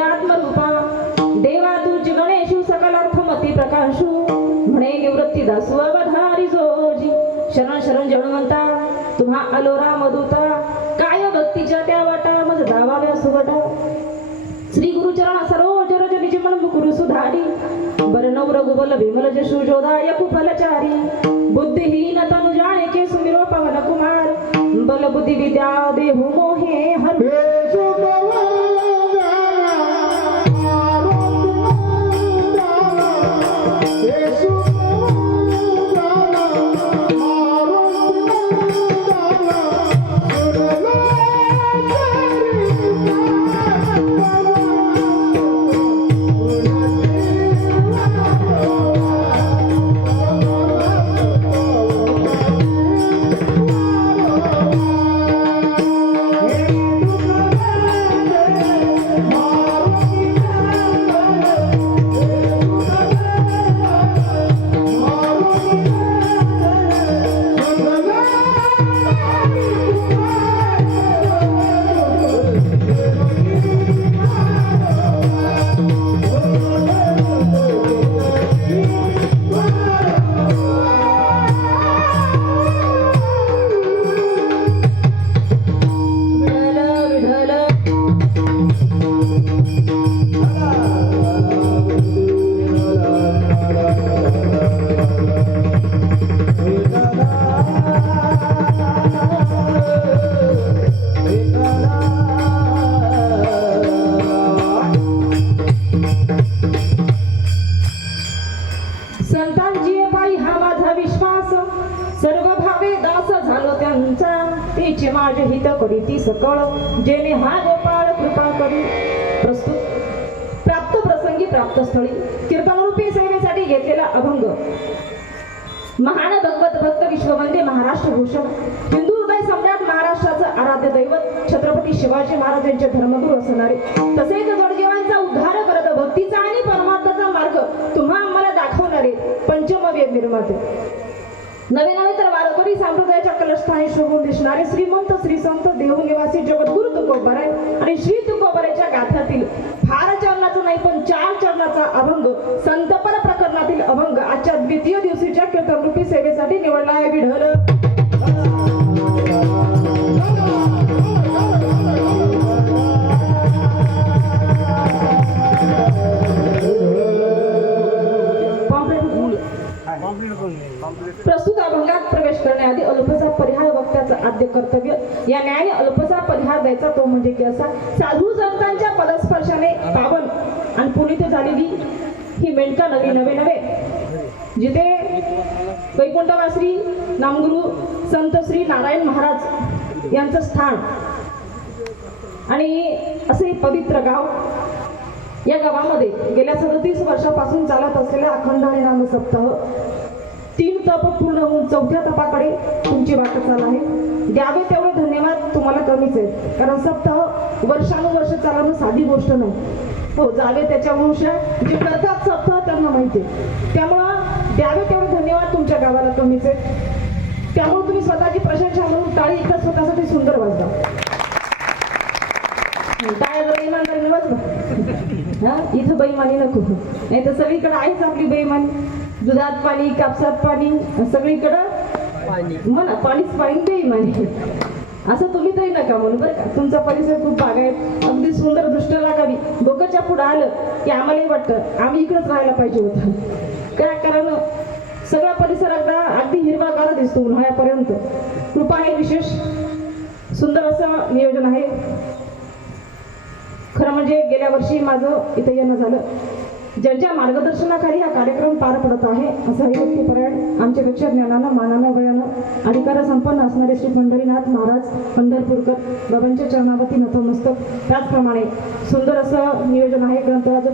आत्मरूपा देवा तुझी गणेशु सकलार्थमती प्रकाशु म्हणे निवृत्ती दासु अवधारी जोजी शरण शरण जणवंता तुम्हा अलोरा मधुता काय भक्तीच्या त्या वाटा मज दावाव्या सुवटा श्री गुरुचरण सरोज रज निज मन मुकुरु सुधारी बरनव रघुबल विमल जशु जोदायक फलचारी बुद्धिहीन तनु जाने के सुमिरो पवन कुमार बल बुद्धि विद्या देहु मोहे हर संतांची पायी हा माझा विश्वास सर्व भावे दास झालो त्यांचा तेचे माझे हित करीती सकळ जेणे हा गोपाळ कृपा करी प्रस्तुत प्राप्त प्रसंगी प्राप्त स्थळी कीर्तनरूपी सेवेसाठी घेतलेला अभंग महान भगवत भक्त विश्ववंदे महाराष्ट्र भूषण हिंदू हृदय सम्राट महाराष्ट्राचं आराध्य दैवत छत्रपती शिवाजी महाराज यांचे धर्मगुरू असणारे तसेच जडजीवांचा उद्धार करत भक्तीचा आणि परमार्थाचा मार्ग तुम्हा आम्हाला दाखवणारे पंचमवेद निर्माते नवे नवे तर वारकरी संप्रदायाच्या कलस्थानी शोभून दिसणारे श्रीमंत श्री संत देहू निवासी जगद्गुरु तुकोबाराय आणि श्री तुकोबारायच्या गाथातील फार चरणाचा नाही पण 4 चरणाचा अभंग संतपर प्रकरणातील अभंग आजच्या द्वितीय दिवशीच्या कीर्तनरूपी सेवेसाठी निवडला आहे विढल प्रस्तुत अभंगात प्रवेश करण्याआधी अल्पसा परिहार वक्त्याचं आद्य कर्तव्य या न्यायाने अल्पसा परिहार द्यायचा तो म्हणजे की असा साधू संतांच्या पदस्पर्शाने पावन आणि पुनीत झालेली ही मेंढका नवी नवे नवे जिथे वैकुंठवासी नामगुरु संत श्री नारायण महाराज यांचं स्थान आणि असे पवित्र गाव या गावामध्ये गेल्या 37 वर्षापासून चालत असलेला अखंड हरिनाम सप्ताह 3 तप पूर्ण होऊन 4थ्या तपाकडे तुमची वाटचाल आहे द्यावे तेवढे धन्यवाद तुम्हाला कमीच आहेत कारण सप्ताह वर्षानुवर्ष चालवणं साधी गोष्ट नाही हो जावे त्याच्या वंशा जे करतात सप्ताह त्यांना माहिती आहे त्यामुळं द्यावे तेवढे धन्यवाद तुमच्या गावाला कमीच आहेत त्यामुळे तुम्ही स्वतःची प्रशंसा म्हणून टाळी एकदा स्वतःसाठी सुंदर वाजवा टाळ्या जर इमानदारीने वाजवा हा इथं बेईमानी नको नाही तर सगळीकडे आहेच आपली बेईमानी दुधात पाणी कापसात पाणी सगळीकडं म्हणा पाणीच पाणी बेईमानी असं तुम्ही तरी नका म्हणून बरं का तुमचा परिसर खूप बागायत अगदी सुंदर दृष्ट लागावी डोक्याच्या पुढे आलं की आम्हालाही वाटतं आम्ही इकडेच राहायला पाहिजे होतं काय कारण सगळा परिसर अगदी हिरवागार दिसतो उन्हाळ्यापर्यंत कृपा आहे विशेष सुंदर असं नियोजन आहे खरं म्हणजे गेल्या वर्षी माझं इथं येणं झालं ज्यांच्या मार्गदर्शनाखाली हा कार्यक्रम पार पडत आहे असं हरिभक्तीपरायण आमच्यापेक्षा ज्ञानानं मानानं वयानं अधिकार संपन्न असणारे श्री पंढरीनाथ महाराज पंढरपूरकर बाबांच्या चरणावरती नतमस्तक त्याचप्रमाणे सुंदर असं नियोजन आहे ग्रंथराज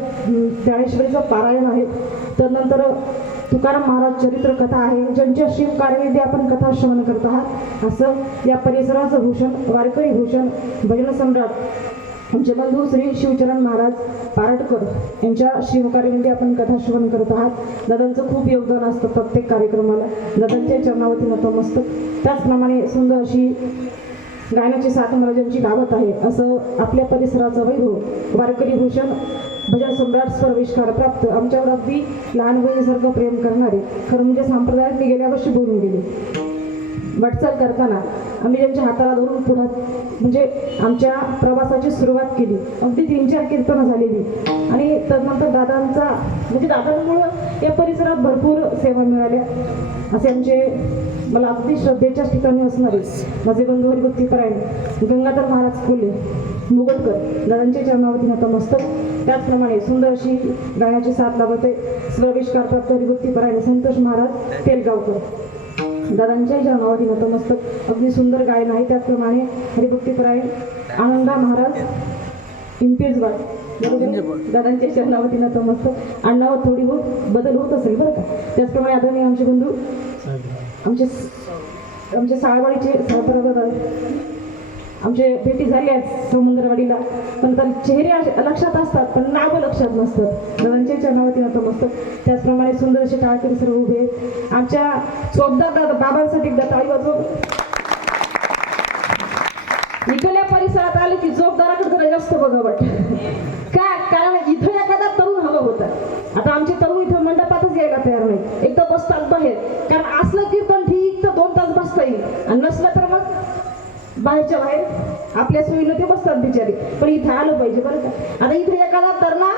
ज्ञानेश्वरीचं पारायण आहे तदनंतर तुकाराम महाराज चरित्र कथा आहे ज्यांच्या शिव कार्यनिधी आपण कथा श्रवण करत आहात असं या परिसराचं भूषण वारकरी भूषण भजन सम्राट आमचे बंधू श्री शिवचरण महाराज पारटकर यांच्या शिवकार्यामध्ये आपण कथा श्रवण करत आहात दादांचं खूप योगदान असतं प्रत्येक कार्यक्रमाला दादांच्या चरणावरती नतमस्तक त्याचप्रमाणे सुंदर अशी गायनाची साथ मला ज्यांची लाभत आहे असं आपल्या परिसराचं वैभव वारकरी भूषण भजन सम्राट सर्वाविष्कार प्राप्त आमच्यावर अगदी लहान बहिणीसारखं प्रेम करणारे खरं म्हणजे संप्रदायात मी गेल्या वर्षी बोलून गेले. वाटचाल करताना आम्ही त्यांच्या हाताला धरून पुढं म्हणजे आमच्या प्रवासाची सुरुवात केली. अगदी 3-4 कीर्तनं झालेली आणि त्यानंतर दादांचा म्हणजे दादांमुळं या परिसरात भरपूर सेवा मिळाल्या. असे आमचे मला अगदी श्रद्धेच्याच ठिकाणी असणारे माझे बंधू हरिभक्तीपरायण गंगाधर महाराज कोल्हे मुगटकर दादांच्या चरणावरती नतमस्तक. त्याचप्रमाणे सुंदर अशी गाण्याची साथ लाभते सर्वाविष्कार प्राप्त हरिभक्तीपरायण संतोष महाराज तेलगावकर दादांच्याही चरणावरती नतमस्तक. अगदी सुंदर गायन आहे. त्याचप्रमाणे हरिभक्तीपरायण आनंदा महाराज पिंपळगाव बरोबर दादांच्या चरणावरती नतमस्तक. अण्णावर थोडी बहुत बदल होत असेल बरं का. त्याचप्रमाणे आदरणीय आमचे बंधू आमचे साळवाडीचे सहपरवर आमचे भेटी झाल्या आहेत समुद्रवाडीला पण तर चेहरे लक्षात असतात पण नावं लक्षात नसतात. दादांच्या चरणावरती नतमस्तक. त्याचप्रमाणे सुंदर असे टाळकरी सर्व उभे आहेत. आमच्या चोपदार दादा बाबांसाठी एकदा टाळी वाजव. इकडल्या परिसरात आले की जोगदाराकडे जरा जास्त बघा वाटतं का कारण इथं एखादा तरुण हवं होता. आता आमचे तरुण इथं मंडपातच यायला तयार नाही. एक तर बसतात बाहेर कारण असलं कीर्तन ठीक तर 2 तास बसता येईल आणि नसलं तर मग बाहेरच्या बाहेर आपल्या सोयीनं ते बसतात बिचारे. पण इथं आलं पाहिजे बरं का. आता इथे एखादा तरणा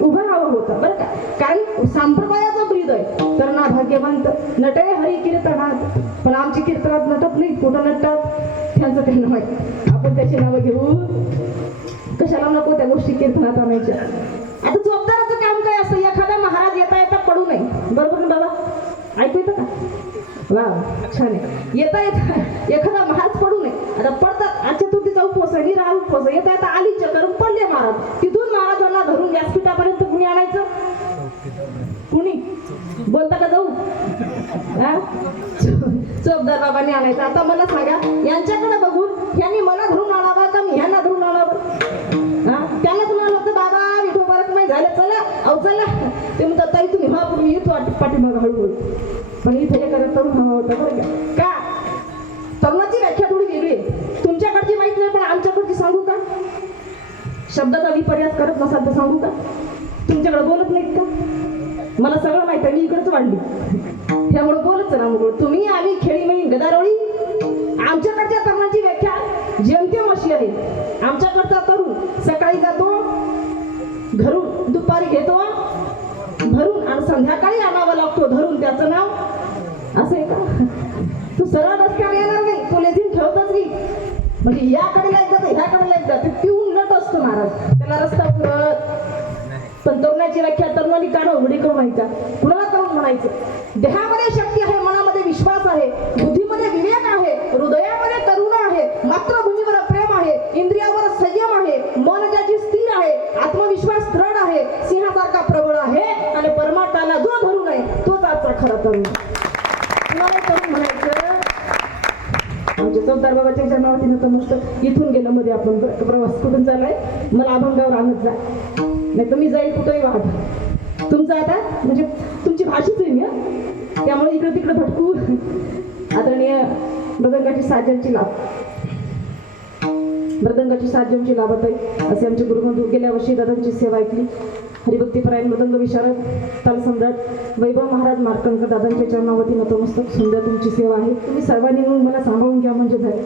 उभा हवा होता बरं का कारण संप्रदायाचा ब्रीद आहे. तरणा भाग्यवंत नटे हरी कीर्तनात पण आमची कीर्तनात नटत नाही. कुठं नटतात त्यांचं त्यांना माहिती. आपण त्याची नावं घेऊ कशाला नको त्या गोष्टी कीर्तनात आणायच्या. आता जोगदाराचं काम काय असतं एखादा महाराज येता येता पडू नये बरोबर ना बाबा ऐकू येतं का. वा छान आहे. येता येता एखादा महाराज पडू नये. आता पडतात आज चतुर्थीचा उपवास आहे निरा उपवास येता येता आली चक्कर पडले महाराज तिथून महाराजांना धरून व्यासपीठापर्यंत कुणी आणायचं कुणी बोलता का जाऊ चोपदार बाबांनी आणायचं. आता मला सांगा यांच्याकडे बघून यांनी मला धरून आणावं का मी ह्यांना धरून आणावं. त्यांना तुम्हाला होतं बाबा विठोबारक नाही झालं चला अहो चला ते म्हणतात ताई तुम्ही हा पूर्वी येतो पाठीमाग हळूहळू. पण इथे एखादा तरुण हवा होता बरं का. तरुणाची व्याख्या थोडी वेगळी आहे. तुमच्याकडची माहित नाही पण आमच्याकडची सांगू का. शब्दाचा विपर्यास करत नसाल तर सांगू का. तुमच्याकडे बोलत नाहीत का. मला सगळं माहित आहे मी इकडेच वाढली त्यामुळे बोलत चला मग तुम्ही आम्ही खेळी मी गदारोळी. आमच्याकडच्या तरुणाची व्याख्या जेमतेम अशी आहे. आमच्याकडचा तरुण सकाळी जातो घरून दुपारी घेतो भरून आणि संध्याकाळी आणावं लागतो धरून. त्याचं नाव असं आहे का. तू सरळ रस्त्यावर येणार नाही तो लेझीम ठेवतच नाही म्हणजे याकडेला एकदा तर ह्याकडेला एकदा ते पिऊन नट असतो महाराज त्याला रस्ता पुरत. पण तरुणाची व्याख्या तरुणांनी काढ उघडी करून व्हायचा कुणाला करून म्हणायचं. देहामध्ये शक्ती आहे मनामध्ये विश्वास आहे बुद्धीमध्ये विवेक आहे हृदयामध्ये करुणा आहे मातृभूमीवर प्रेम आहे इंद्रियावर संयम आहे मन ज्याची स्थिर आहे आत्मविश्वास दृढ आहे सिंहासारखा प्रबळ आहे आणि परमार्थाला जो धरून आहे तोच आजचा खरा तरुण. कुणाला तरुण म्हणायचं. आमच्या चौदार बाबाच्या चरणावरती नतमस्तक. इथून गेलं मध्ये आपण प्रवास कुठून चाललाय मला अभंगावर आणत जा नाही तर मी जाईल कुठेही वाहत. तुमचं आता म्हणजे तुमची भाषेच आहे मी त्यामुळे इकडे तिकडे भटकू. आदरणीय मृदंगाची साज्यांची लाभत आहे असे आमचे गुरुबंधू गेल्या वर्षी दादांची सेवा ऐकली. हरिभक्तीपरायण मृदंग विशारद ताल सम्राट वैभव महाराज मार्कंडकर दादांच्या चरणावरती नतमस्तक. सुंदर तुमची सेवा आहे. तुम्ही सर्वांनी मिळून मला सांभाळून घ्या म्हणजे झाले.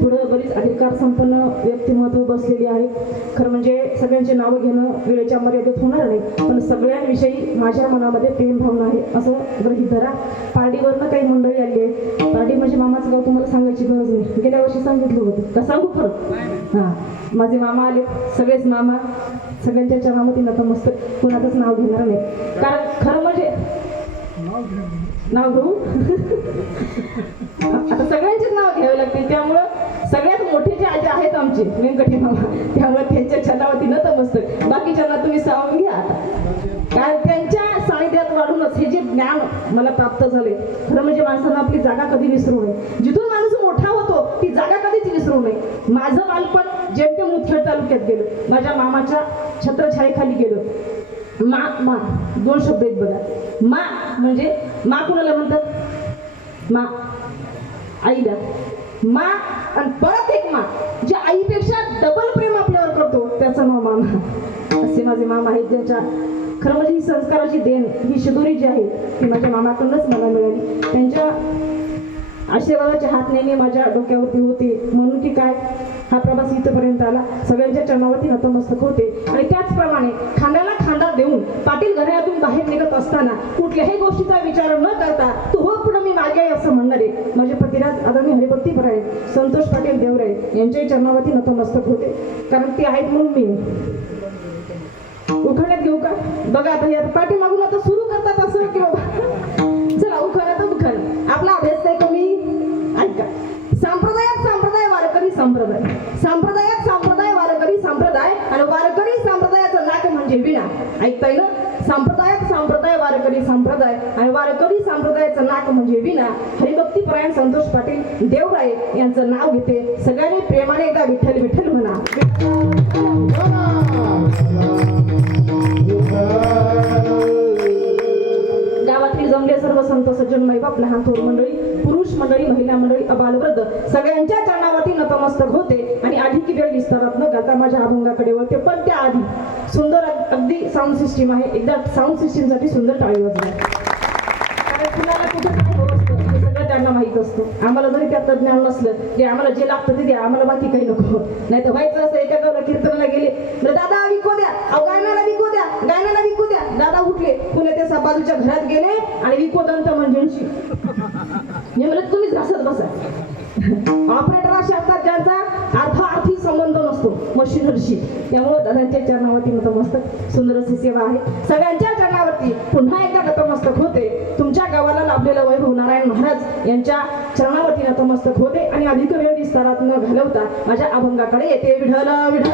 पुढं बरीच अधिकार संपन्न व्यक्तिमत्व बसलेली आहेत. खरं म्हणजे सगळ्यांची नावं घेणं वेळेच्या मर्यादेत होणार नाही पण सगळ्यांविषयी माझ्या मनामध्ये प्रेम भावना आहे असं गृहीत धरा. पारडीवरनं काही मंडळी आली आहे. पारडी म्हणजे मामाचं गाव तुम्हाला सांगायची गरज नाही गेल्या वर्षी सांगितलं होतं का सांगू खरं. हां माझे मामा आले सगळेच मामा सगळ्यांच्या चरणावरती नतमस्तक. कुणाचंच नाव घेणार नाही कारण खरं म्हणजे नाव घेऊ आता सगळ्यांचेच नाव घ्यावे लागते त्यामुळं सगळ्यात मोठे जे आजी आहेत आमचे व्यंकटी मामा त्यामुळे त्यांच्या चरणावरती नतमस्तक. बाकीच्यांना तुम्ही सावून घ्या आता कारण त्यांच्या सानिध्यात वाढूनच हे जे ज्ञान मला प्राप्त झाले. खरं म्हणजे माणसानं आपली जागा कधी विसरू नये. जिथून माणूस मोठा होतो ती जागा कधीच विसरू नये. माझं बालपण जेमतेम मुदखेड तालुक्यात गेलं माझ्या मामाच्या छत्रछायेखाली गेलं. मा 2 शब्द आहेत बघा. मा म्हणजे मा कुणाला म्हणतात मा आईला मा आणि परत एक मा, जे आईपेक्षा डबल प्रेम आपल्यावर करतो त्याचं नाव मामा. असे माझे मामा आहेत, ज्यांच्या खरं म्हणजे ही संस्काराची देण, ही शिदोरी जी आहे ती माझ्या मामाकडूनच मला मिळाली. त्यांच्या आशीर्वादाचे हात नेहमी माझ्या डोक्यावरती होते, म्हणून की काय हा प्रवास इथपर्यंत आला. सगळ्यांच्या चरणावरती नतमस्तक होते. आणि त्याचप्रमाणे खांद्याला खांदा देऊन पाटील घरातून बाहेर निघत असताना कुठल्याही गोष्टीचा विचार न करता तू हो पुढे मी मागे आहे असं म्हणणारे माझे पतिराज आदरणीय हरिभक्तीपरायण संतोष पाटील देवराय यांच्याही चरणावरती नतमस्तक होते. कारण ते आहेत म्हणून मी उखाण्यात घेऊ का? बघा आता या पाठीमागून आता सुरू करतात असं की बाबा चला उखाणा तर उखाण, आपला अभ्यास आहे कमी. ऐका, संप्रदायात संप्रदाय वारकरी संप्रदाय, संप्रदायात संप्रदाय वारकरी संप्रदाय, आणि वारकरी संप्रदायाचं नाक म्हणजे विणा. ऐकताय ना? संप्रदायात संप्रदाय वारकरी संप्रदाय आणि वारकरी संप्रदायाचं नाक म्हणजे विणा. हरिभक्तीपरायण संतोष पाटील देवराय यांचं नाव घेते. सगळ्यांनी प्रेमाने एकदा विठ्ठल विठ्ठल म्हणा. गावातील जमले सर्व संत सज्जन माईबाप, लहान थोर मंडळी, पुरुष मंडळी, महिला मंडळी, अबालवृद्ध सगळ्यांच्या चरणावरती नतमस्तक होते. आणि आधी की वेळ विस्तारात न घालता माझ्या अभंगाकडे वळते. पण त्या आधी सुंदर अगदी साऊंड सिस्टीम आहे, एकदा साऊंड सिस्टीमसाठी सुंदर टाळी वाजवा. कारण कुणाला कुठे काय हवं असतं हे सगळं त्यांना माहीत असतं. आम्हाला जरी त्यात ज्ञान नसलं की आम्हाला जे लागतं ते द्या, आम्हाला बाकी काही नको. नाही तर व्हायचं असं एका गावाला कीर्तनाला गेले, दादा विकू द्या, अहो गायनाला विकू द्या, गायनाला विकू द्या. दादा उठले, पुणे ते बाजूच्या घरात गेले आणि विकोदंत म्हणजे मी म्हणत तुम्हीच घासत बसा. ऑपरेटर असे असतात ज्यांचा अर्थार्थी संबंध नसतो मशीनरशी. त्यामुळे दादांच्या चरणावरती नतमस्तक, सुंदर अशी सेवा आहे. सगळ्यांच्या चरणावरती पुन्हा एकदा नतमस्तक होते. तुमच्या गावाला लाभलेलं वैभव नारायण महाराज यांच्या चरणावरती नतमस्तक होते. आणि अधिक वेळ विस्तारात न घालवता माझ्या अभंगाकडे येते. विढल विढल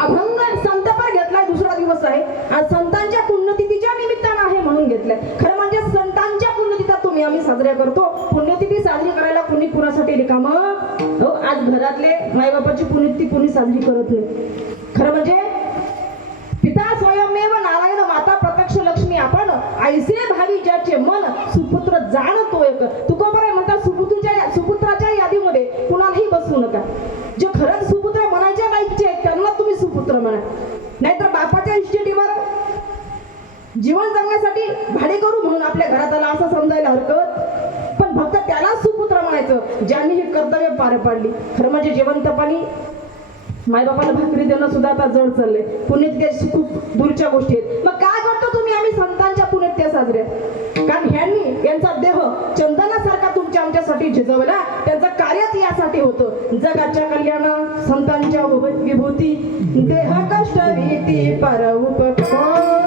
अभंग संतपर घेतलाय, दुसरा दिवस आहे आज संतांच्या पुण्यतिथीच्या निमित्तानं आहे म्हणून घेतलाय. खरं म्हणजे संतांच्या पुण्यतिथी तुम्ही आम्ही साजऱ्या करतो. पुण्यतिथी साजरी करायला कुणी कुणासाठी रिकाम हो? आज घरातले मायबापाची पुण्यतिथी कुणी साजरी करत नाही. खरं म्हणजे पिता स्वयंमेव नारायण, माता प्रत्यक्ष लक्ष्मी आपण, ऐसे भावी ज्याचे मन सुपुत्र जाणतो एक. तुकोबराय म्हणतात सुपुत्राच्या यादीमध्ये कुणालाही बसवू नका. जे खरंच सुपुत्र म्हणायच्या लायकीचे आहेत त्यांना तुम्ही सुपुत्र म्हणा. नाहीतर बापाच्या इस्टेटीवर जीवन जगण्यासाठी भाडे करू म्हणून आपल्या घरात आला असं समजायला हरकत. पण फक्त त्याला सुपुत्र म्हणायचं ज्यांनी हे कर्तव्य पार पाडली. खरं म्हणजे जिवंतपणी मायबापाला भाकरी देणं सुद्धा आता जड चाललंय. पुण्यतिथी खूप दूरच्या गोष्टी आहेत. मग काय करतो तुम्ही? आम्ही संतांच्या पुण्यतिथ्या साजऱ्या. कारण ह्यांनी यांचा देह चंदनासारखा तुमच्या आमच्यासाठी झिजवला. त्यांचं कार्यच यासाठी होतं जगाच्या कल्याण, संतांच्या विभूती, देह कष्ट भीती पर उपकार.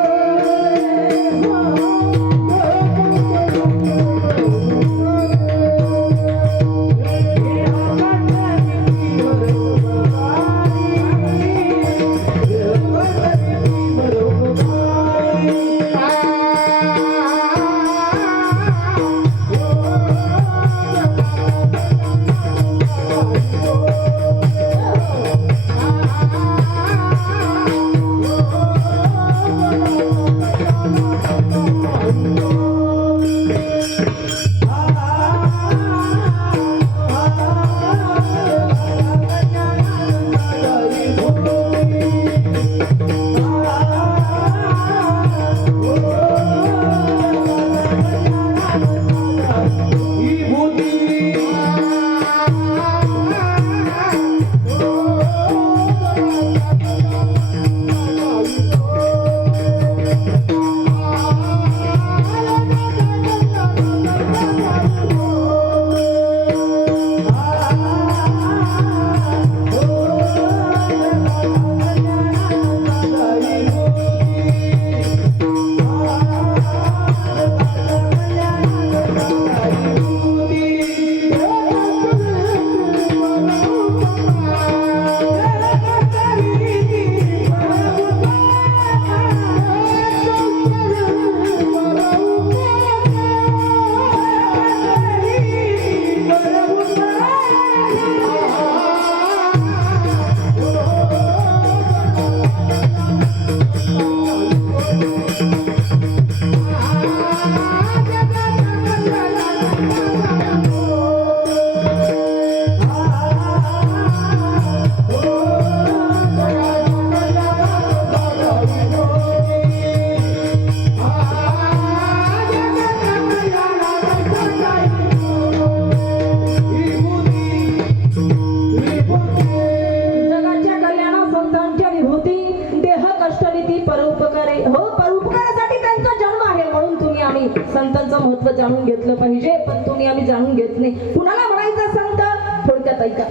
संतांचं महत्व जाणून घेतलं पाहिजे, पण तुम्ही आम्ही जाणून घेत नाही. कुणाला म्हणायचं संत? थोडक्यात ऐका.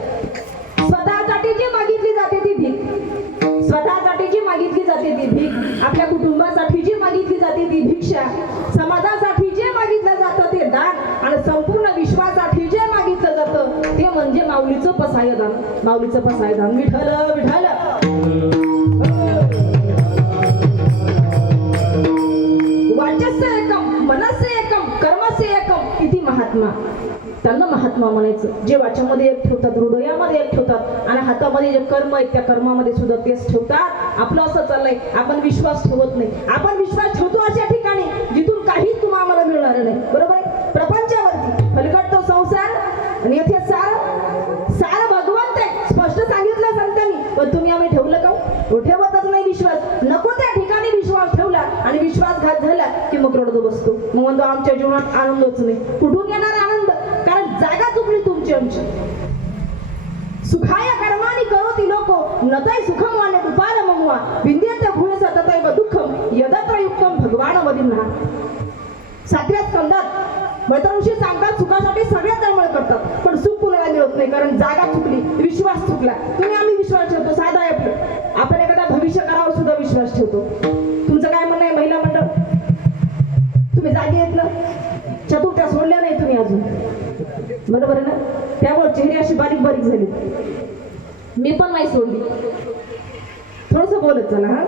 स्वतःसाठी जी मागितली जाते ती भीक, स्वतःसाठी जी मागितली जाते ती भीक, आपल्या कुटुंबासाठी जी मागितली जाते ती भिक्षा, समाजासाठी जे मागितलं जातं ते दान, आणि संपूर्ण विश्वासाठी जे मागितलं जातं ते म्हणजे माऊलीचं पसायदान. माऊलीचं पसायदान. विठ्ठल विठ्ठल. वाचस्य एकम, मनस्य एकम, कर्मस्य एकम इति महात्मा. त्यांना महात्मा म्हणायचं. जे वाच्यामध्ये एक ठेवतात, हृदयामध्ये एक ठेवतात, आणि हातामध्ये जे कर्म आहेत त्या कर्मामध्ये सुद्धा तेच ठेवतात. आपलं असं चाललंय, आपण विश्वास ठेवत नाही. आपण विश्वास ठेवतो अशा ठिकाणी जिथून काहीच तुम्हाला आम्हाला मिळणार नाही. बरोबर आहे? प्रपंचावरती फलकट तो संसार, आणि येथे सार सार भगवंत आहे. स्पष्ट सांगितलं संतांनी, पण तुम्ही आम्ही ठेवलं का? ठेवतच नाही विश्वास. नको त्या ठिकाणी विश्वास ठेवला आणि विश्वासघात झाला की मग रडतो बसतो. मग म्हणतो आमच्या जीवनात आनंदच नाही. कुठून येणार आनंद? कारण जागा चुकली तुमची आमची. सुखाय कर्माणी करोति लोको नतै सुखम वाने उपार ममवा विंद्यते भूयस ततैव दुःखम यदत्र युक्तम भगवान वदिन्हा. 7व्या स्कंदात मैत्रणशी सांगतात सुखासाठी सगळे तळमळ करतात, पण सुख कुणाला मिळत नाही, कारण जागा चुकली, विश्वास चुकला. तुम्ही आम्ही विश्वास ठेवतो. साधा आहे आपलं. आपण एखादा भविष्य करावर सुद्धा विश्वास ठेवतो. तुमचं काय म्हणणं आहे महिला मंडळ? तुम्ही जागे येत ना? चतुर्थ्या सोडल्या नाही तुम्ही अजून. बरोबर आहे ना? त्यामुळे चेहरे अशी बारीक बारीक झाली. मी पण नाही सोडली. थोडस बोलत चला. हा,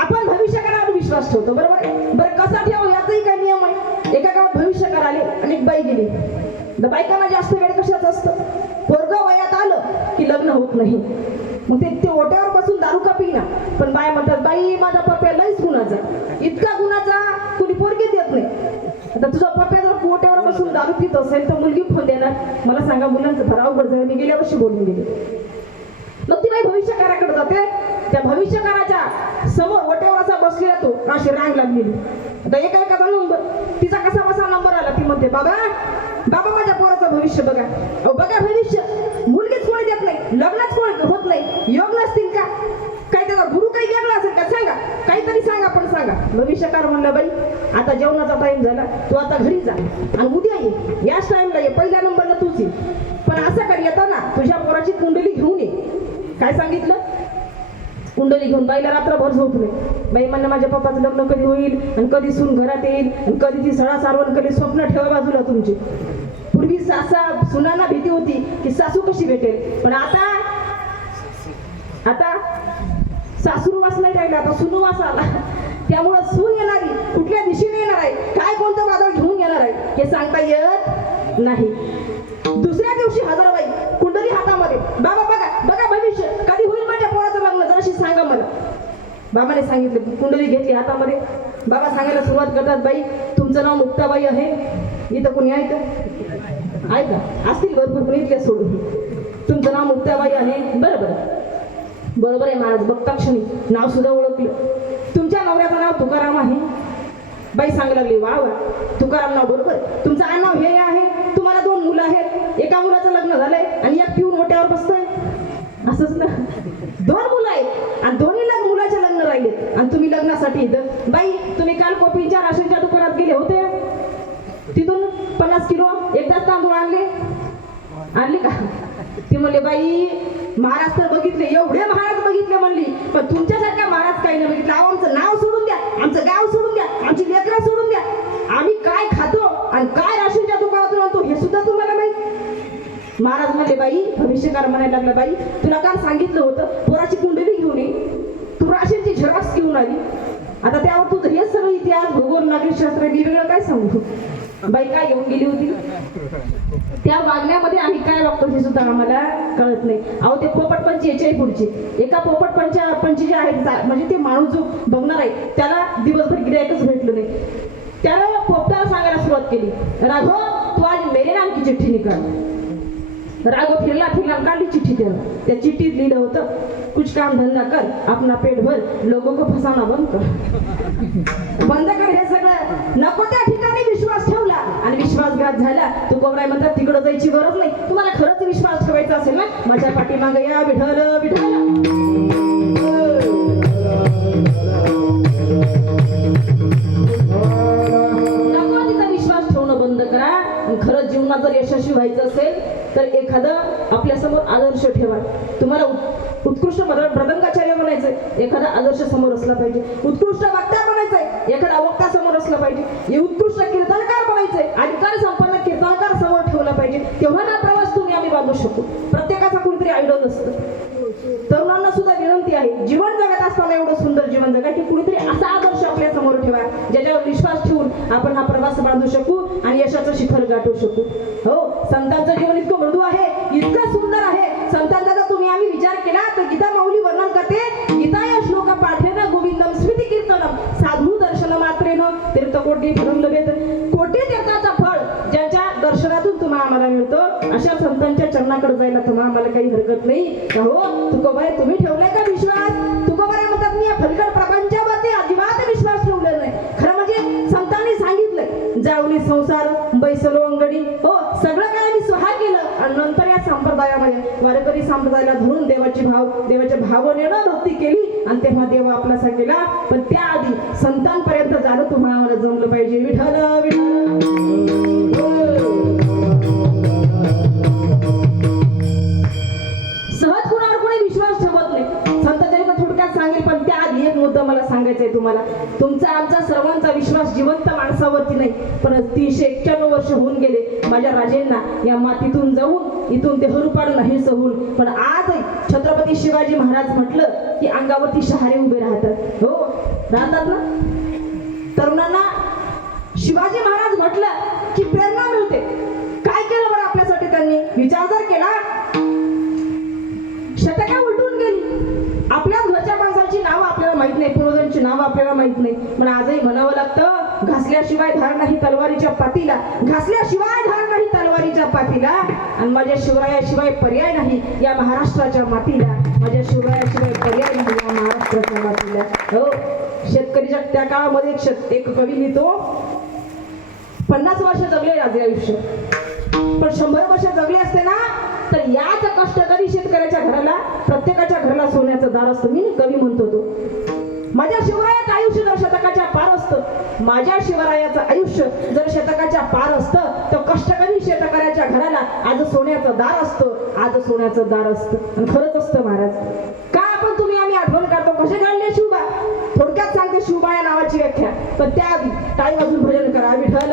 आपण भविष्य करावर विश्वास ठेवतो. बरोबर. बरं कसा ठेव याचाही काही नियम आहे. एका गावात भविष्य कराले आणि एक बाई गेली. बायकांना जास्त वेळ कशाच असतं? पोरगं वयात आलं की लग्न होत नाही. मग ते ओट्यावर बसून दारू का पिना, पण बाया म्हणतात बाई माझा पप्या लईच गुणाचा, इतका गुणाचा कुणी पोरगी देत नाही. आता तुझा पप्या जर ओट्यावर बसून दारू पित असेल तर मुलगी फोन देणार? मला सांगा, मुलांचं भराव गरज. मी गेल्या वर्षी बोलून गेले. मग ती बाई भविष्यकाराकडे जाते. त्या भविष्यकाराच्या समोर ओट्यावर असा बसलेला तो, अशी रांग लागलेली. आता एका नंबर, तिचा कसा बसा नंबर आला. ती म्हणते बाबा बाबा माझ्या पोराचं भविष्य बघा. अहो बघा भविष्य, मुलगीच कोणी देत नाही, लग्नच कोणी होत नाही. योग नसतील का? काही त्याचा गुरु काही वेगळा असेल का? सांगा, काहीतरी सांगा, पण सांगा. भविष्यकार म्हणलं बाई आता जेवणाचा टाइम झाला, तू आता घरी जा आणि उद्या ये, याच टाइमला ये, पहिल्या नंबरला तूच ये. पण असं कर, येताना तुझ्या पोराची कुंडली घेऊन ये. काय सांगितलं? कुंडली घेऊन. बाईला रात्रभर झोप नाही. बाई म्हणणं माझ्या पप्पाचं लग्न कधी होईल आणि कधी सून घरात येईल आणि कधी ती सडा सारवण कधी. स्वप्न ठेवा बाजूला तुमची. पूर्वी सुनांना भीती होती की सासू कशी भेटेल, पण आता सासूरवास नाही राहिला, आता सुनुवास आला. त्यामुळं सून येणारी कुठल्या दिशेने येणार आहे, काय कोणतं वादळ घेऊन येणार आहे हे सांगता येत नाही. दुसऱ्या दिवशी हजारबाई कुंडली हातामध्ये. बाबा बघा बघा भविष्य कधी होईल माझ्या पोराचं लग्न, जराशी सांगा मला. बाबाने सांगितलं. कुंडली घेतली हातामध्ये. बाबा सांगायला सुरुवात करतात, बाई तुमचं नाव मुक्ताबाई आहे. इथं कोणी आहे का? आहे का? असतील भरपूर, पण इथल्या सोडून. तुमचं नाव मुक्ताबाई आहे. बरोबर आहे महाराज. बघता क्षणी नाव सुद्धा ओळखलं. तुमच्या नवऱ्याचं नाव तुकाराम आहे. बाई सांगायला लागली, वा वा तुकाराम नाव बरोबर. तुमचं आडनाव हे आहे. तुम्हाला 2 मुलं आहेत. एका मुलाचं लग्न झालंय आणि एक पिऊन मोठ्यावर बसतोय. असंच ना? 2 मुलं आहेत आणि दोन्ही मुलाचे लग्न राहिलेत आणि तुम्ही लग्नासाठी इथं. बाई तुम्ही काल कोपीच्या राशनच्या दुकानात गेले होते, तिथून 50 किलो एकदाच तांदूळ आणले का? ती म्हणले बाई महाराज तर बघितले, एवढे महाराज बघितले म्हणली, पण तुमच्यासारखा महाराज काही नाही बघितलं. आमचं नाव सोडून द्या, आमचं गाव सोडून द्या, आमची लेकरं सोडून द्या. आम्ही काय खातो आणि काय राशनच्या दुकानातून आणतो हे सुद्धा तुम्हाला माहित. महाराज म्हणले बाई, भविष्यकार म्हणायला लागला, बाई तुला काल सांगितलं होतं पोराची कुंडली घेऊन ये, तू राशनची झेरॉक्स घेऊन आली. आता त्यावर तू हे सगळं इतिहास भूगोल नागरिकशास्त्र वेगवेगळं काय सांगू. बाई काय घेऊन गेली होती? त्या वागण्यामध्ये आम्ही काय वागतो हे सुद्धा आम्हाला कळत नाही. अहो ते पोपटपंची याच्याही पुढची. एका पोपटपंची जे आहेत, म्हणजे ते माणूस जो बघणार आहे त्याला दिवसभर गिऱ्हाईकच भेटलं नाही. त्याला पोपटाला सांगायला सुरुवात केली, राघव तू आज मेरे नाम की चिठ्ठी निकाल. राघव फिरला काढली चिठ्ठी. त्या चिठ्ठीत लिहिलं होतं, कुछ काम धंदा कर, अपना पेट भर, लोगों को फसाना बंद कर. बंद कर हे सगळं. नको त्या ठिकाणी विश्वास ठेवला आणि विश्वासघात झाला. तू कोबराय म्हणतात तिकडं जायची गरज नाही. तुम्हाला खरंच विश्वास ठेवायचा असेल ना, माझ्या पाठीमागे या. विठ्ठल विठ्ठल. नको जर यशस्वी व्हायचं असेल तर एखादा आपल्यासमोर आदर्श ठेवा. तुम्हाला उत्कृष्ट मृदंगाचार्य बनायचंय, एखादा आदर्श समोर असला पाहिजे. उत्कृष्ट वक्ता बनायचंय, एखादा वक्ता समोर असला पाहिजे. उत्कृष्ट कीर्तनकार बनायचंय, अधिकार संपन्न कीर्तनकार समोर ठेवला पाहिजे. तेव्हा ना प्रवास तुम्ही आम्ही बांधू शकू. प्रत्येकाचा कुणीतरी आयडॉल असतं. तरुणांना सुद्धा विनंती आहे, जीवन जगत असताना एवढं सुंदर जीवन जगा की कुणीतरी असा आदर्श आपल्या समोर ठेवा ज्याच्यावर विश्वास ठेवून आपण हा प्रवास बांधू शकू आणि यशाचं शिखर गाठू शकू. हो, संतांचं जीवन इतकं मृदू आहे, इतकं सुंदर आहे. संतांचा जर तुम्ही आम्ही विचार केला तर गीता माऊली वर्णन करते, गीताया श्लोक पाठेन गोविंदम स्मृती कीर्तनम साधू दर्शन मात्रेनं तीर्थकोटी फलम लभेत. कोटी तीर्थाचं फळ ज्याच्या दर्शनातून तुम्हाला आम्हाला मिळतं, अशा संतांच्या चरणाकडे जायला तुम्हाला आम्हाला काही हरकत नाही. हो, तुकोबाई तुम्ही ठेवलाय का विश्वास? तुकोबाई म्हणतात मी या फलकड प्रपंचावरती अजिबात विश्वास ठेवलेला नाही. खरं म्हणजे संतांनी सांगितलंय, जावली संसार बैसलो अंगडी. हो, सगळं काय मी स्वहा केलं आणि नंतर या संप्रदायामध्ये वारकरी संप्रदायाला धरून देवाचे भाव नेणं भक्ती केली आणि तेव्हा देव आपलासा केला. पण त्याआधी संतांपर्यंत जाणं तुम्हाला आम्हाला जमलं पाहिजे. विठ्ठल सहज कुणावर कोणी विश्वास ठेवत नाही. संत चरित्र थोडक्यात सांगेल, पण त्याआधी एक मुद्दा मला सांगायचा आहे तुम्हाला. तुमचा आमचा सर्वांचा विश्वास जिवंत माणसावरती नाही, पण 391 वर्ष होऊन गेले माझ्या राजेंना या मातीतून जाऊन इथून देहरूपाड नाही सहून. पण आज छत्रपती शिवाजी महाराज म्हटलं की अंगावरती शहारे उभे राहतात. हो, राहतात ना. तरुणांना शिवाजी महाराज म्हटलं की प्रेरणा मिळते. काय केलं बरं आपल्यासाठी त्यांनी? विचार जर केला, शतका उलटून गेली. आपल्या घरच्या माणसाची नावं आपल्याला माहित नाही, पूर्वजांची नावं आपल्याला माहित नाही, पण आजही म्हणावं लागतं, घासल्याशिवाय धार नाही तलवारीच्या पातीला, घासल्याशिवाय धार नाही तलवारीच्या पातीला. आणि माझ्या शिवरायाशिवाय पर्याय नाही या महाराष्ट्राच्या मातीला, माझ्या शिवरायाशिवाय पर्याय नाही या महाराष्ट्राच्या मातीला. हो, शेतकरीच्या त्या काळामध्ये एक कवी लिहितो, 50 वर्ष जगले राजे आयुष्य, पण 100 वर्ष जगले असते ना तर याच कष्टकरी शेतकऱ्याच्या घराला, प्रत्येकाच्या घराला सोन्याचं दार असतं. मी कवी म्हणतो तो. माझ्या शिवरायाचं आयुष्य जर शतकाच्या पार असतं, माझ्या शिवरायाचं आयुष्य जर शतकाच्या पार असतं, तर कष्टकरी शेतकऱ्याच्या घराला आज सोन्याचं दार असतं, आज सोन्याचं दार असतं. आणि खरंच असतं महाराज. का आपण तुम्ही आम्ही आठवण काढतो, कसे घडले शिवबा? थोडक्यात सांगते शिवबा या नावाची व्याख्या, पण त्याआधी टाळी वाजून भजन करा. विठ्ठल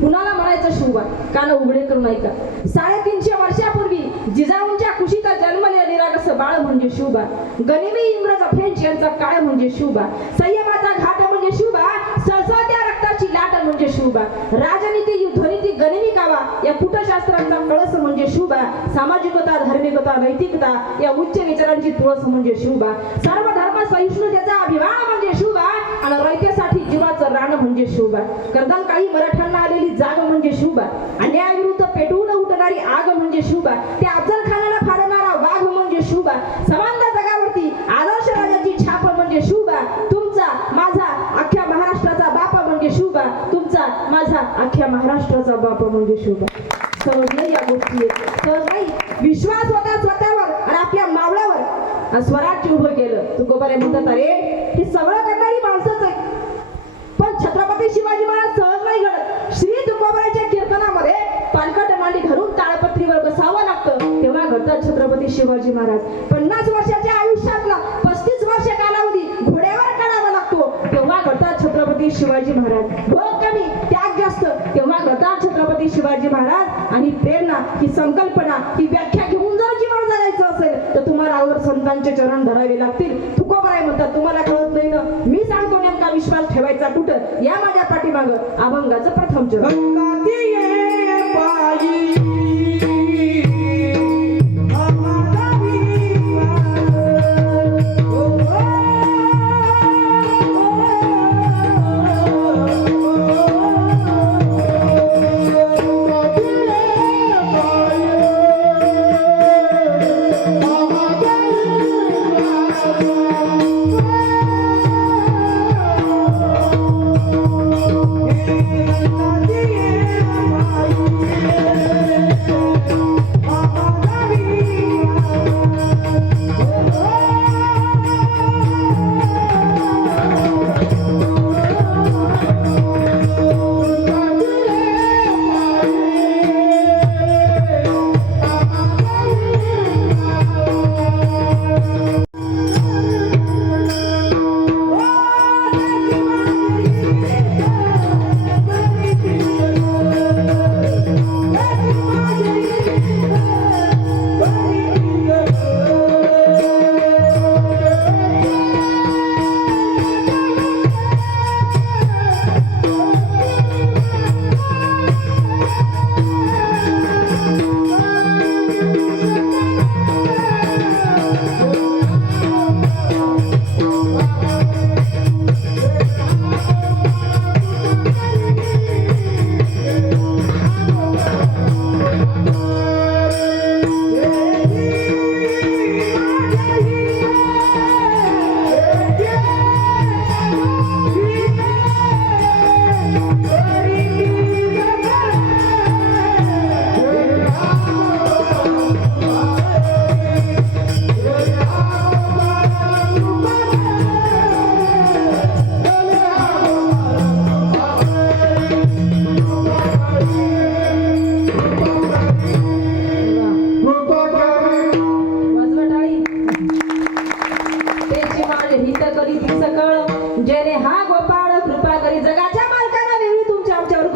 कुणाला म्हणायचं शिवबा? कान उघडे करून ऐका. 350 वर्षापूर्वी जिजाऊंच्या कुशीत जन्मले निरागस बाळ म्हणजे शिवबा. गनिमी इंग्रज फ्रेंच यांचा काळ म्हणजे शिवबा. संयमाचा घाट म्हणजे शिवबा. सळसळत्या रक्ताची लाट म्हणजे शिवबा. राजनीती युद्धनीती गनिमी कावा या कुटशास्त्रांचा कळस म्हणजे शिवबा. सामाजिकता धार्मिकता नैतिकता या उच्च विचारांची तुळस म्हणजे शिवबा. सर्व धर्म सहिष्णुतेचा अभिमान म्हणजे शिवबा. आणि रयतेसाठी जीवाचं रान म्हणजे शिवबा. कर्दन काळी मराठ्यांना आलेली जाग म्हणजे शिवबा. अन्यायाविरुद्ध पेटवून उठणारी आग म्हणजे शिवबा. त्या अफजल खानाला फाडणारा वाघ म्हणजे शिवबा. समानता जगावरती आदर्श राजाची छाप म्हणजे शिवबा. तुमचा माझा अख्ख्या महाराष्ट्राचा बाप म्हणजे शिवबा. तुमचा माझा अख्ख्या महाराष्ट्राचा बाप म्हणजे शिवबा. सहज नाही या गोष्टी, सहज नाही. विश्वास होता स्वतःवर आणि आपल्या मावळ्यावर स्वराज्य उभं केलं. तुकोबारे म्हणतात, अरे हे सगळं करणारी माणसंच आहे, पण छत्रपती शिवाजी महाराज सहज नाही घडत. श्री तुकोबाराच्या कीर्तनामध्ये पालखट मांडी घालून ताळपत्रीवर बसावं लागतं, तेव्हा घडतात छत्रपती शिवाजी महाराज. 50 वर्षाच्या आयुष्यातला 35 वर्ष कालावधी घोड्यावर काढावा लागतो, तेव्हा घडतात छत्रपती शिवाजी महाराज. भोग कमी त्याग जास्त, तेव्हा घडतात छत्रपती शिवाजी महाराज. आणि प्रेरणा ही संकल्पना ही व्याख्या घेऊन जर जीवन जगायचं असेल तर तुम्हाला अगोदर संतांचे चरण धरावे लागतील. तुकोबाराय म्हणतात, तुम्हाला कळत नाही ना, मी सांगतो नेमका विश्वास ठेवायचा कुठं. या माझ्या पाठीमागं अभंगाचं प्रथम चरण. Yeah.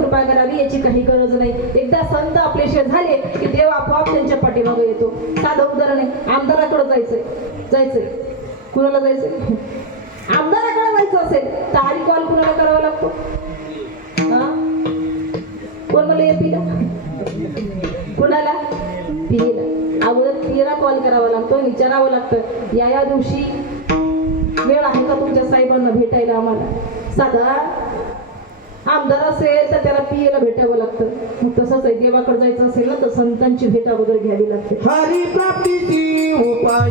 कृपा करावी याची काही गरज नाही. एकदा संत आपल्याशी झाले की देव आपोआप त्यांच्या पाठीमागे येतो. साधं उदाहरण आहे, आमदाराकडे जायचंय कुणाला जायचंय? आमदाराकडे जायचं असेल तर आधी कॉल कुणाला करावा लागतो? कोण मला येतील कुणाला? पियला अगोदर 13 कॉल करावा लागतो, विचारावं लागतं या दिवशी वेळ आहे का तुमच्या साहेबांना भेटायला आम्हाला. साधा आमदार असेल तर त्याला पियला भेटावं लागतं. मग तसंच आहे, देवाकडे जायचं असेल ना तर संतांची भेट अगोदर घ्यावी लागते. हरी प्राप्तीची उपाय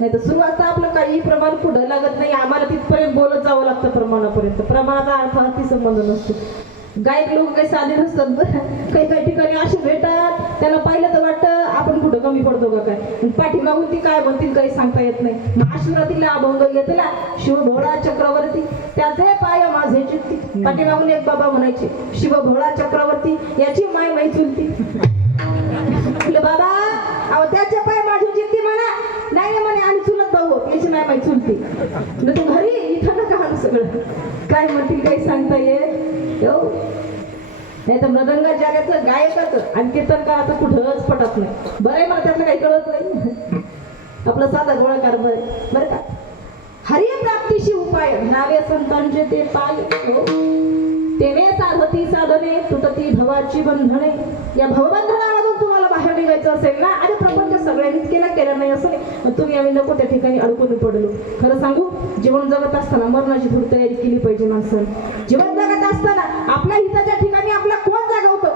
नाही तर सुरुवात आपलं काही प्रमाण पुढं लागत नाही. आम्हाला तिथपर्यंत बोलत जावं लागतं प्रमाणापर्यंत. प्रमाणाचा अर्थ अति संबंध नसतो. गायक लोक काही साधे नसतात बरं. काही ठिकाणी असे भेटतात, त्यांना पाहिलं तर वाटतं आपण कुठं कमी पडतो का काय. पाठीमागून ती काय म्हणतील काही सांगता येत नाही. महाशिवरात्रीला अभंग घेतला, शिवभोळा चक्रवर्ती त्याचे पाय माझे चित्ती. पाठीमागून एक बाबा म्हणायचे, शिवभोळा चक्रवर्ती याची माय माई चुलती. बाबा अहो त्याचे पाय माझे चित्ती म्हणा, नाही म्हणे आम्ही चुलत भाऊ याची माय माई चुलती. तू घरी इथं नका हा सगळं काय म्हणतील काही सांगता येत नाही. तर मृदंगाचार्याचं गायकाचं आणि कीर्तनकाराचं कुठंच पटत नाही. बरं आहे, मला त्यातलं काही कळत नाही. आपला साधा गोळाकार बरं का. हरी प्राप्तीशी उपाय नावे संतांचे ते पाय तेने साधती साधने तुटती भवाची बंधने. या भवबंधनामधून तुम्हाला बाहेर निघायचं असेल ना, आणि प्रपंच सगळ्यांनीच केलं नाही असं नाही. तुम्ही आम्ही नको त्या ठिकाणी अडकून पडलो. खरं सांगू, जीवन जगत असताना मरणाची थोडी तयारी केली पाहिजे माणसाने. जीवन जगत असताना आपल्या हिताच्या ठिकाणी आपला कोण जागवतं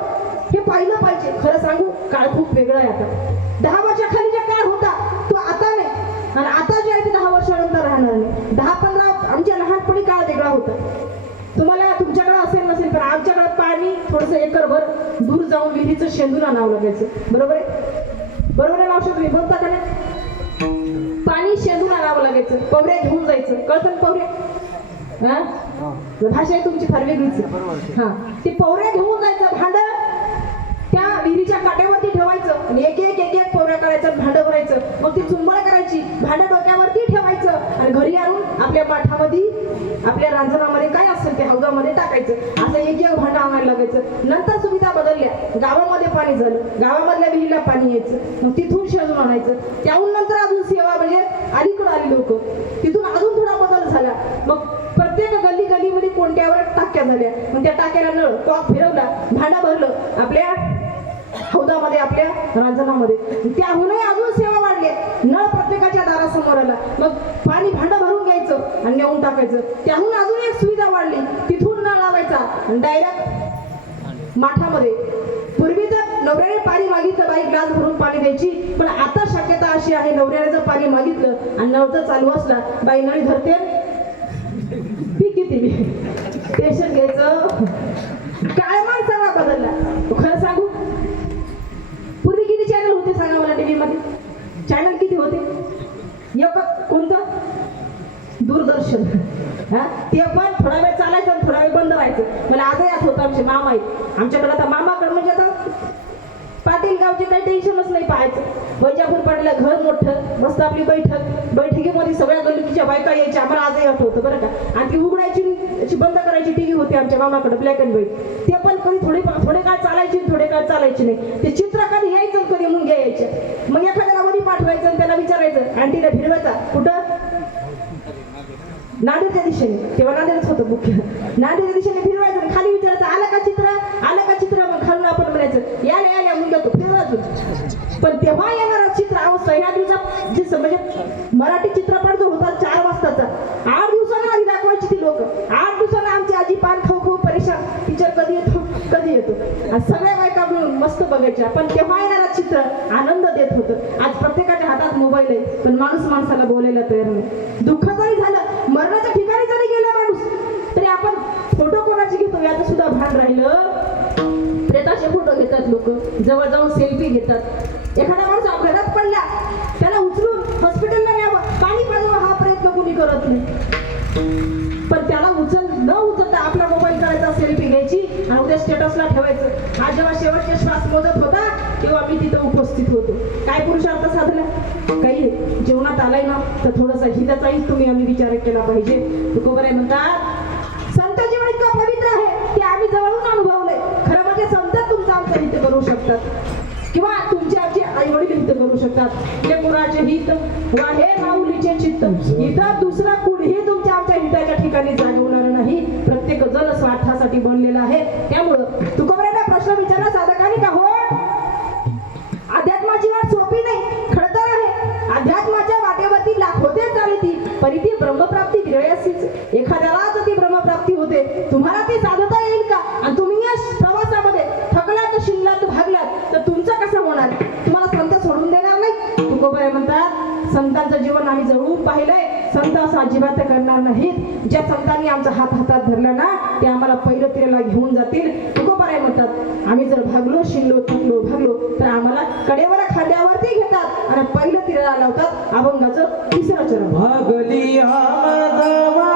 हे पाहिलं पाहिजे. खरं सांगू, काळ खूप वेगळा आहे आता. 10 वर्षाखाली जे काळ होता तो आता नाही, आणि आता जे आहे ते 10 वर्षानंतर राहणार नाही. 10-15 आमच्या लहानपणी काळ वेगळा होता. तुम्हाला तुमच्याकडे असेल नसेल, पण आमच्याकडे पाणी थोडंसं एकरभर दूर जाऊन विहिरीचं शेंदूर आणावं लागायचं. बरोबर आहे? बरोबर आहे मावशी, तुम्ही बोलता का नाही? पाणी शेंदूर आणावं लागायचं, पवऱ्या घेऊन जायचं. कळतं पवऱ्या? हा, भाषा आहे तुमची फार वेगळीच. हा, ते पवऱ्या घेऊन जायचं, भांड त्या विहिरीच्या काट्यावरती ठेवायचं आणि एक एक पवऱ्या करायचं, भांड भरायचं. मग ती चुंबळ करायची, भांड डोक्यावरती ठेवायचं आणि घरी आणून आपल्या माठामध्ये आपल्या रांजणामध्ये काय असेल ते हौदामध्ये टाकायचं. असं एक भांड आणायला लागायचं. नंतर सुविधा बदलल्या, गावामध्ये पाणी झालं, गावामधल्या विहिरीला पाणी यायचं, मग तिथून शेंदूर आणायचं. त्याहून नंतर अजून सेवा म्हणजे अलीकडे आली लोक, तिथून अजून थोडा बदल झाला. मग प्रत्येक गल्लीमध्ये कोणत्यावर टाक्या झाल्या, मग त्या टाक्याला नळ कॉक फिरवला, भांडं भरलं आपल्या हौदामध्ये आपल्या रांजणामध्ये. त्याहूनही अजून सेवा वाढली, नळ प्रत्येकाच्या दारासमोर आला, मग पाणी भांडं भरून घ्यायचं आणि नेऊन टाकायचं. त्याहून अजून एक सुविधा वाढली, तिथून नळ लावायचा आणि डायरेक्ट माठामध्ये. पूर्वी तर नवऱ्याने पाणी मागितलं, बाई ग्लास भरून पाणी द्यायची, पण आता शक्यता अशी आहे, नवऱ्याने जर पाणी मागितलं आणि नळ जर चालू असला, बाई नळी धरते पी किती टेन्शन घ्यायचं. काय माणसाला बदलला. खरं सांगू, पूर्वी किती चॅनल होते सांगा मला टीव्ही मध्ये? चॅनल किती होते? एक कोणतं? दूरदर्शन. हा, ते पण थोडा वेळ चालायचं आणि थोडा वेळ बंद व्हायचं. मला आजही आठवतं, आमचे मामा आहेत आमच्याकडे. आता मामाकडे म्हणजे आता पाटील गावचे काही टेन्शनच नाही पाहायचं. वैजापूर पाटीला घर मोठं, मस्त आपली बैठकीमध्ये सगळ्या गल्लीच्या बायका यायच्या. आम्हाला आजही आठवतं बरं का. आणि ती उघडायची बंद करायची टीव्ही होती आमच्या मामाकडे, ब्लॅक अँड व्हाईट. ते पण कधी थोडे काळ चालायची, थोडे काळ चालायची नाही. ते चित्र कधी यायचं, कधी मुंग्या यायच्या. मग एखाद्याला वरी पाठवायचं आणि त्याला विचारायचं, आंटीला फिरवायचा कुठं नांदेडच्या दिशेने, तेव्हा नांदेडच होतं मुख्य. नांदेडच्या दिशेने फिरवायचं आणि खाली विचारायचं आलं का चित्र, आलं का चित्र. मग खालून आपण म्हणायचं याल्या याल्या मुलगा तो फिरवायचं. पण तेव्हा येणारा चित्र अवस्था ह्या दिवसात जे म्हणजे मराठी चित्रपट जो होता 4 वाजताचा, 8 दिवसांना आधी दाखवायची ती लोक. 8 दिवसांना आमची आजी पान खाऊ खाऊ परेशान, टीचर कधी येतो कधी येतो. आणि सगळ्या बायका मिळून मस्त बघायच्या. पण तेव्हा येणारा चित्र आनंद देत होतं. आज प्रत्येकाच्या हातात मोबाईल आहे, पण माणूस माणसाला बोलायला तयार नाही. दुःख जरी झालं, मरणाच्या ठिकाणी जरी गेला माणूस, तरी आपण फोटो कोणाचे घेतो याचं सुद्धा भान राहिलं. प्रेताचे फोटो घेतात लोक, जवळ जाऊन सेल्फी घेतात. एखादा माणूस अपघातात पडला, त्याला उचलून हॉस्पिटलला न्यावं, पाणी पाजवा हा प्रयत्न कोणी करत नाही. पण त्याला न उचलता आपला मोबाईल करायचा, सेल्फी घ्यायची आणि उद्या स्टेटसला ठेवायचं. हा जेव्हा शेवटचे श्वास मोजत होता तेव्हा मी तिथं उपस्थित होतो. काय पुरुषार्थ साधला? काही नाही. जेवणात आलाय ना तर थोडंसं हिताचाही तुम्ही आम्ही विचार केला पाहिजे. तुकोबराय म्हणतात संत जीवन इतकं पवित्र आहे की आम्ही जवळून अनुभवलंय. खरं म्हणजे संत तुमचं आमचं हित करू शकतात किंवा तुमचे आमचे आई वडील हित करू शकतात. जे कुणाचे हित वा हे माऊलीचे चित्त, इथं दुसरा कुणीही तुमच्या आमच्या हिताच्या ठिकाणी जागवणार नाही. प्रत्येक जण स्वार्थासाठी बनलेला आहे. त्यामुळं तुकोबरायांना प्रश्न विचारला साधकांनी का हो, अध्यात्माची वाट सोपी नाही, खडतर आहे. अध्यात्माच्या वाटेवरती लाखोते चालती, परी ती ब्रह्मप्राप्ती विरळसीच. एखाद्यालाच ती ब्रह्मप्राप्ती होते, तुम्हाला ती साधता येईल का? आणि तुम्ही या प्रवासामध्ये थकलात, शिल्लात, भागलात तर तुमचं कसं होणार? तुम्हाला संत सोडून देणार नाही. तुकोबराय म्हणतात संतांचं जीवन आम्ही जवळून पाहिलंय. संत असं अजिबात करणार नाहीत. ज्या संतांनी आमचा हात हातात धरला ना ते आम्हाला पहिलं तिरेला घेऊन जातील. तुकोबराय म्हणतात आम्ही जर भागलो, शिल्लो, थकलो, भागलो तर आम्हाला कडेवर खांद्यावरती घेतात आणि पहिलं तिरेला लावतात अभंगाचं 3रं चरण. भागली आमदवा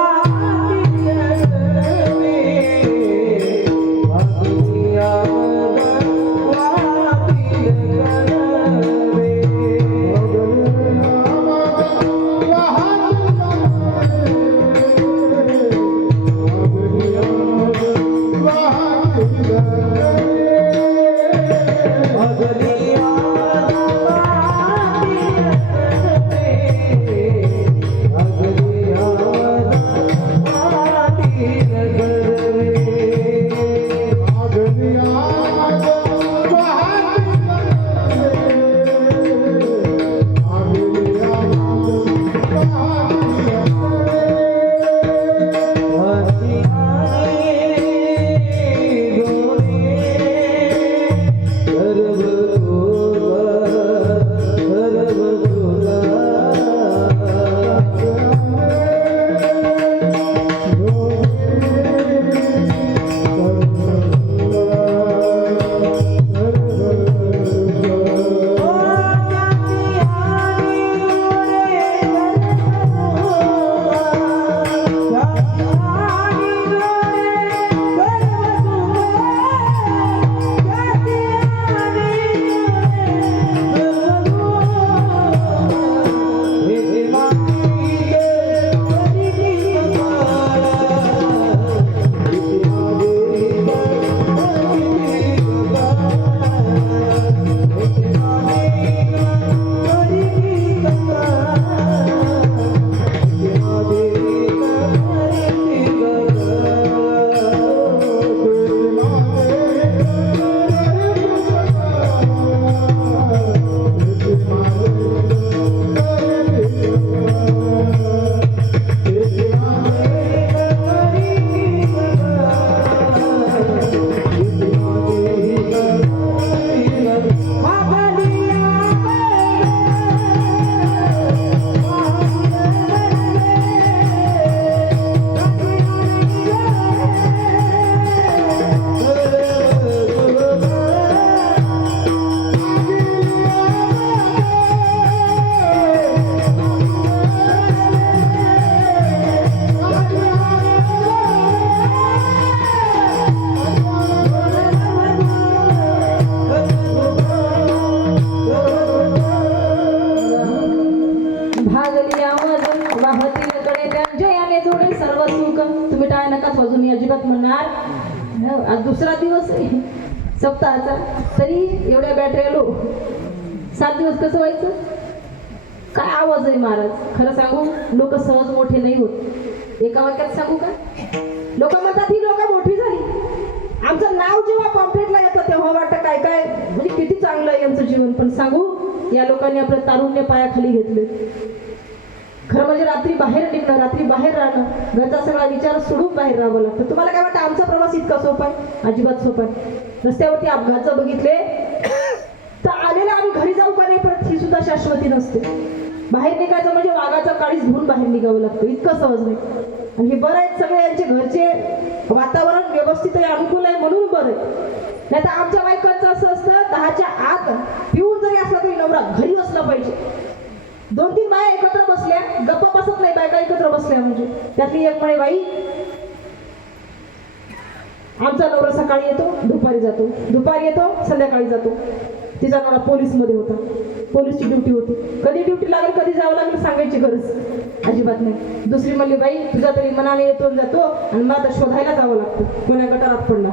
अजिबात म्हणणार आज दुसरा दिवस आहे सप्ताहाचा, तरी एवढ्या बॅटऱ्या लो 7 दिवस कसं व्हायचं? काय आवाज आहे महाराज. खरं सांगू, लोक सहज मोठे नाही होत. एका वाक्यात सांगू का, लोक म्हणतात ही लोक मोठी झाली. आमचं नाव जेव्हा पॉम्पलेटला येतं तेव्हा वाटतं काय काय म्हणजे किती चांगलं आहे यांचं जीवन. पण सांगू, या लोकांनी आपलं तारुण्य पायाखाली घेतले. खरं म्हणजे रात्री बाहेर निघणं, रात्री बाहेर राहणं, घरचा सगळा विचार सोडून बाहेर राहावं लागतं. तुम्हाला काय वाटतं आमचा प्रवास इतका सोपा आहे? अजिबात सोपा आहे. रस्त्यावरती अपघात बघितले तर आलेला आम्ही घरी जाऊ का नाही परत ही सुद्धा शाश्वती नसते. बाहेर निघायचं म्हणजे वाघाचा काळीच धुवून बाहेर निघावं लागतं, इतकं सहज नाही. आणि हे बरं आहे, सगळे यांचे घरचे वातावरण व्यवस्थित आहे, अनुकूल आहे म्हणून बरं आहे. नाही तर आमच्या बायकांचं असं असतं, 10च्या आत पिऊन जरी असला तरी नवरा घरी असला पाहिजे. 2-3 बाया एकत्र बसल्या, गप्पा बसत नाही बायका एकत्र बसल्या म्हणजे. त्यातली एक म्हणे, बाई आमचा नवरा सकाळी येतो दुपारी जातो, दुपारी येतो संध्याकाळी जातो. तिचा नवरा पोलीसमध्ये होता, पोलीसची ड्युटी होती. कधी ड्युटी लागेल कधी जावं लागेल सांगायची गरज अजिबात नाही. दुसरी म्हणली, बाई तुझा तरी मनाने येतो आणि जातो आणि मला तर शोधायला जावं लागतं कोण्या गटारात पडला.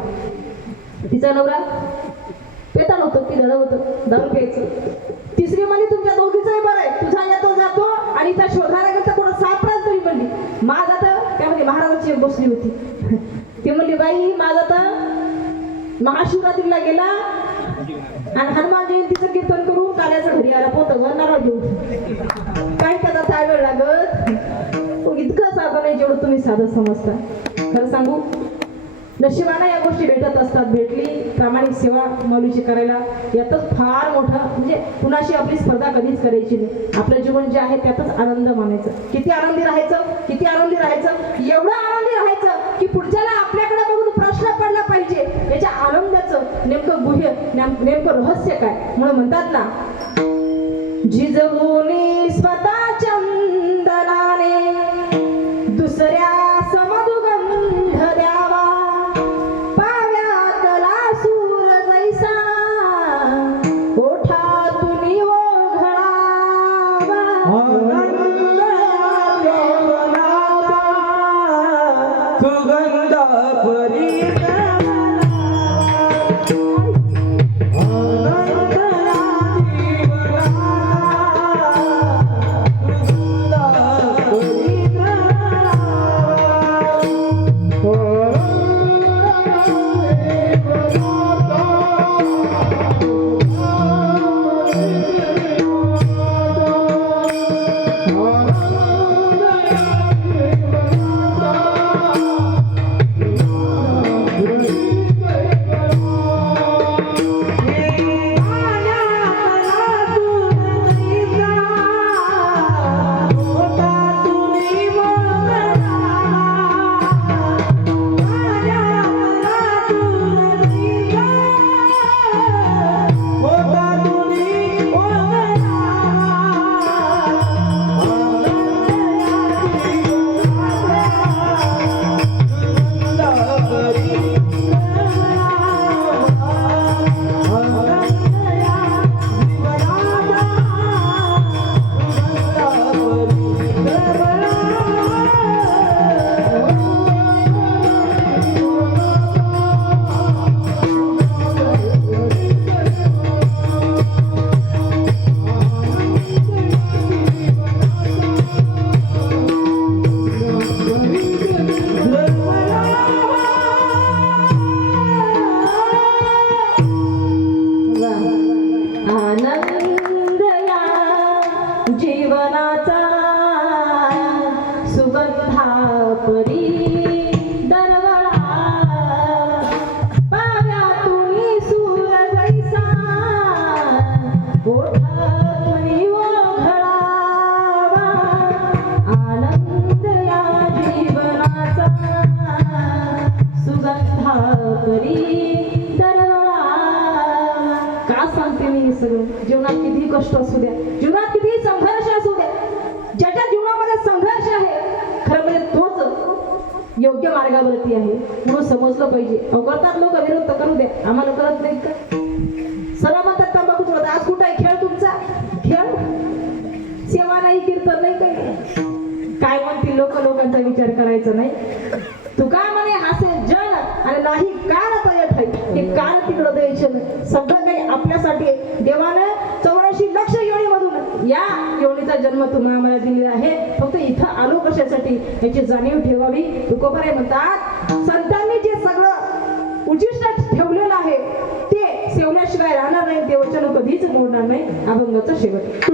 तिचा नवरा पेताळ होतं की धड होतं, दारू प्यायचं. तिसरी म्हणली, तुमच्या दोघीचंही बरं आहे, तुझा येतो जातो आणि त्या शोधायला गेलं तर कोणा सापडाल तरी. म्हणली माझा तर त्यामध्ये महाराजाची एक बसली होती. ती म्हणली, बाई माझा तर महाशिवरात्रीला गेला आणि हनुमान जयंतीचं कीर्तन करून काल्याचं घरी आला, पोत नारळ घेऊन. काय त्याचा काय वेळ लागत, इतकं साधं नाही जेवढं तुम्ही साधं समजता. खरं सांगू, नशिबाने या गोष्टी भेटत असतात. भेटली प्रामाणिक सेवा माऊलीची करायला, यातच फार मोठा म्हणजे कुणाशी आपली स्पर्धा कधीच करायची नाही. आपलं जीवन जे आहे त्यातच आनंद मानायचं. किती आनंदी राहायचं, किती आनंदी राहायचं, एवढं आनंदी राहायचं की पुढच्याला आपल्याकडे बघून प्रश्न पडला पाहिजे याच्या आनंदाचं नेमकं गुह्य, नेमकं रहस्य काय. म्हणून म्हणतात ना, जिजवूनी स्वतः चंदनाने दुसऱ्या समदुगंध द्यावा, पाव्यातला सूर जैसा ओठातून ओघळावा. सुगंध परी आनंद या जीवनाचा सुगंधा परी दरवळा, पाव्यातून सूर जैसा ओठातून ओघळावा. आनंद या जीवनाचा सुगंधा परी दरवळा. का सांगते मी हे सगळं? जीवनात कितीही कष्ट असू द्या, जीवनात कितीही संघर्ष असू द्या, ज्याच्या जीवनामध्ये संघर्ष आहे खरं म्हणजे तोच योग्य मार्गावरती आहे म्हणून समजलं पाहिजे. करतात लोक, विरोध तर करू द्या, आम्हाला करत नाही का? सर्व म्हणतात तंबाखू सोडत. आज कुठं आहे खेळ तुमचा? खेळ सेवा नाही, कीर्तन नाही, काय म्हणतील लोक, लोकांचा विचार करायचा नाही. तू काय म्हणे असे जन आणि नाही कान तयट आहे, हे कान तिकडं द्यायचं नाही. सगळं काही आपल्यासाठी देवानं 84 लक्ष योनीमधून या योनीचा जन्म तुम्हाला आम्हाला दिलेला आहे. फक्त इथं आलो कशासाठी याची जाणीव ठेवावी. तुकोबाराय म्हणतात संतांनी जे सगळं उचिष्ट ठेवलेलं आहे ते सेवल्याशिवाय राहणार नाही. ते वचन कधीच मोडणार नाही. अभंगाचा शेवट.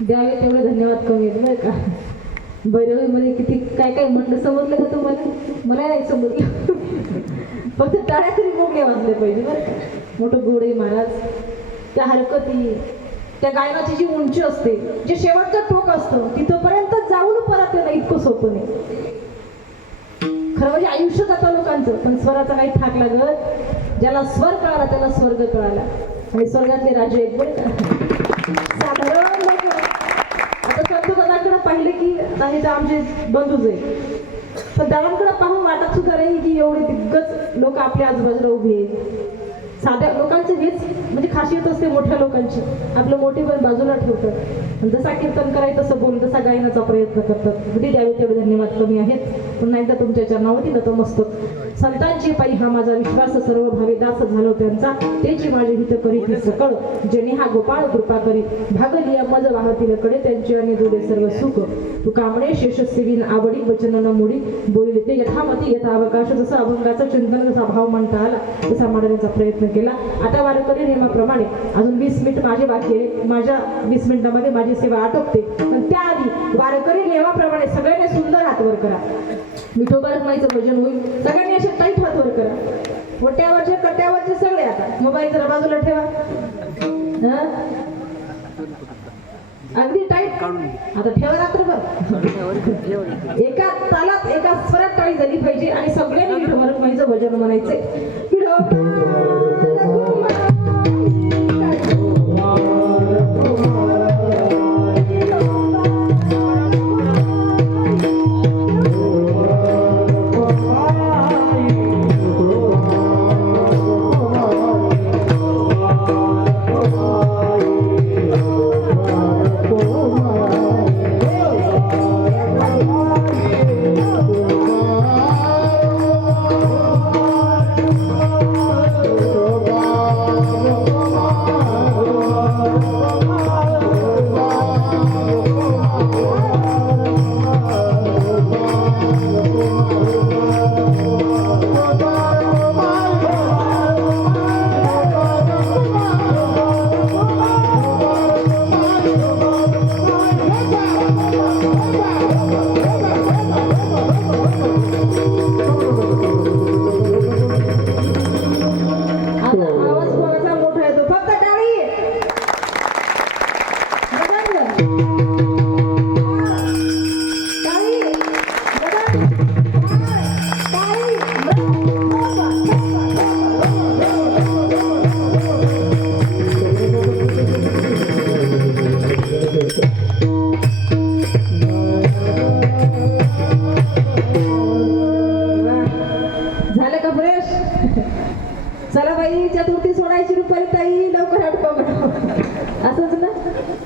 द्यावे तेवढे धन्यवाद कमी आहेत बरं का. भैरवीमध्ये किती काय काय म्हटलं समजलं का तुम्हाला? मला नाही समजलं. फक्त टाळ्या तरी मोठे वाजले पाहिजे बरं का. मोठं गोडे महाराज, त्या हरकती, त्या गायनाची जी उंची असते, जे शेवटचं टोक असतं तिथपर्यंत जाऊन परत येणं इतकं सोपं नाही. खरं म्हणजे आयुष्य जातं लोकांचं, पण स्वराचा काही थाक लागत. ज्याला स्वर कळाला त्याला स्वर्ग कळाला. आणि स्वर्गातले राजे आहेत बरं का. साधारण लोक आता संत दादांकडे पाहिले की नाही तर आमचे बंधूच आहे, पण दादांकडे पाहून वाटत सुद्धा नाही की एवढे दिग्गज लोक आपल्या आजूबाजूला उभे आहेत. साध्या लोकांचे हेच म्हणजे खासियत असते मोठ्या लोकांची, आपलं मोठेपण बाजूला ठेवतात. जसा कीर्तन करायचं तसं बोलून तसा गायनाचा प्रयत्न करतात. अगदी द्यावे तेवढे धन्यवाद कमी आहेत. पुन्हा एकदा तुमच्या चरणावरती नतमस्तक. संतांची पायी हा माझा विश्वास, सर्व भावे दास झालो त्यांचा, तेची माझे हित करीती सकळ, जेणे हा गोपाळ कृपा करी, भागलिया मज वाहतील कडे, त्यांची आणि जोडे सर्व सुख. तू कामणे शेषस्वीन आवडी, वचन न मुडी, बोलले ते यथामती यथा अवकाश. जसं अभंगाचं चिंतन जसा भाव म्हणता आला तसा मांडण्याचा प्रयत्न केला. आता वारकरी नियमाप्रमाणे अजून 20 मिनिट माझे बाकी आहे. माझ्या 20 मिनिटामध्ये माझी सेवा आटोपते, पण त्याआधी वारकरी नियमाप्रमाणे सगळ्यांनी सुंदर हात वर करा. विठोबा रखमाईचं भजन होईल. सगळ्यांनी असे टाईट हात वर करा. मोठ्यावरचे कट्यावरचे सगळे. आता मोबाईल जरा बाजूला ठेवा. अगदी टाईट आता ठेवा रात्रभर. एका तालात एका स्वरात टाळी झाली पाहिजे आणि सगळ्यांनी विठोबा रखमाईचं भजन म्हणायचे. Oh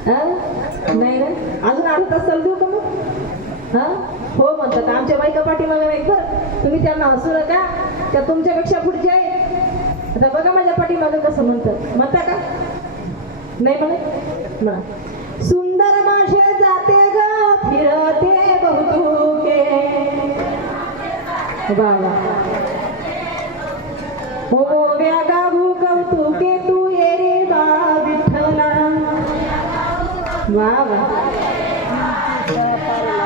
नाही ना अजून अर्धा तास चालू देऊ का मग हा हो म्हणतात आमच्या बायका पाठीमागे नाही बरं तुम्ही त्यांना हसू नका त्या तुमच्यापेक्षा पुढची आहे आता बघा माझ्या पाठीमागे कसं म्हणता का नाही म्हणा सुंदर माझे जाते ग फिरते बहुतुके बाबा हो व्यागाभू कौतुके तू ये रे बा विठ्ठला बाबा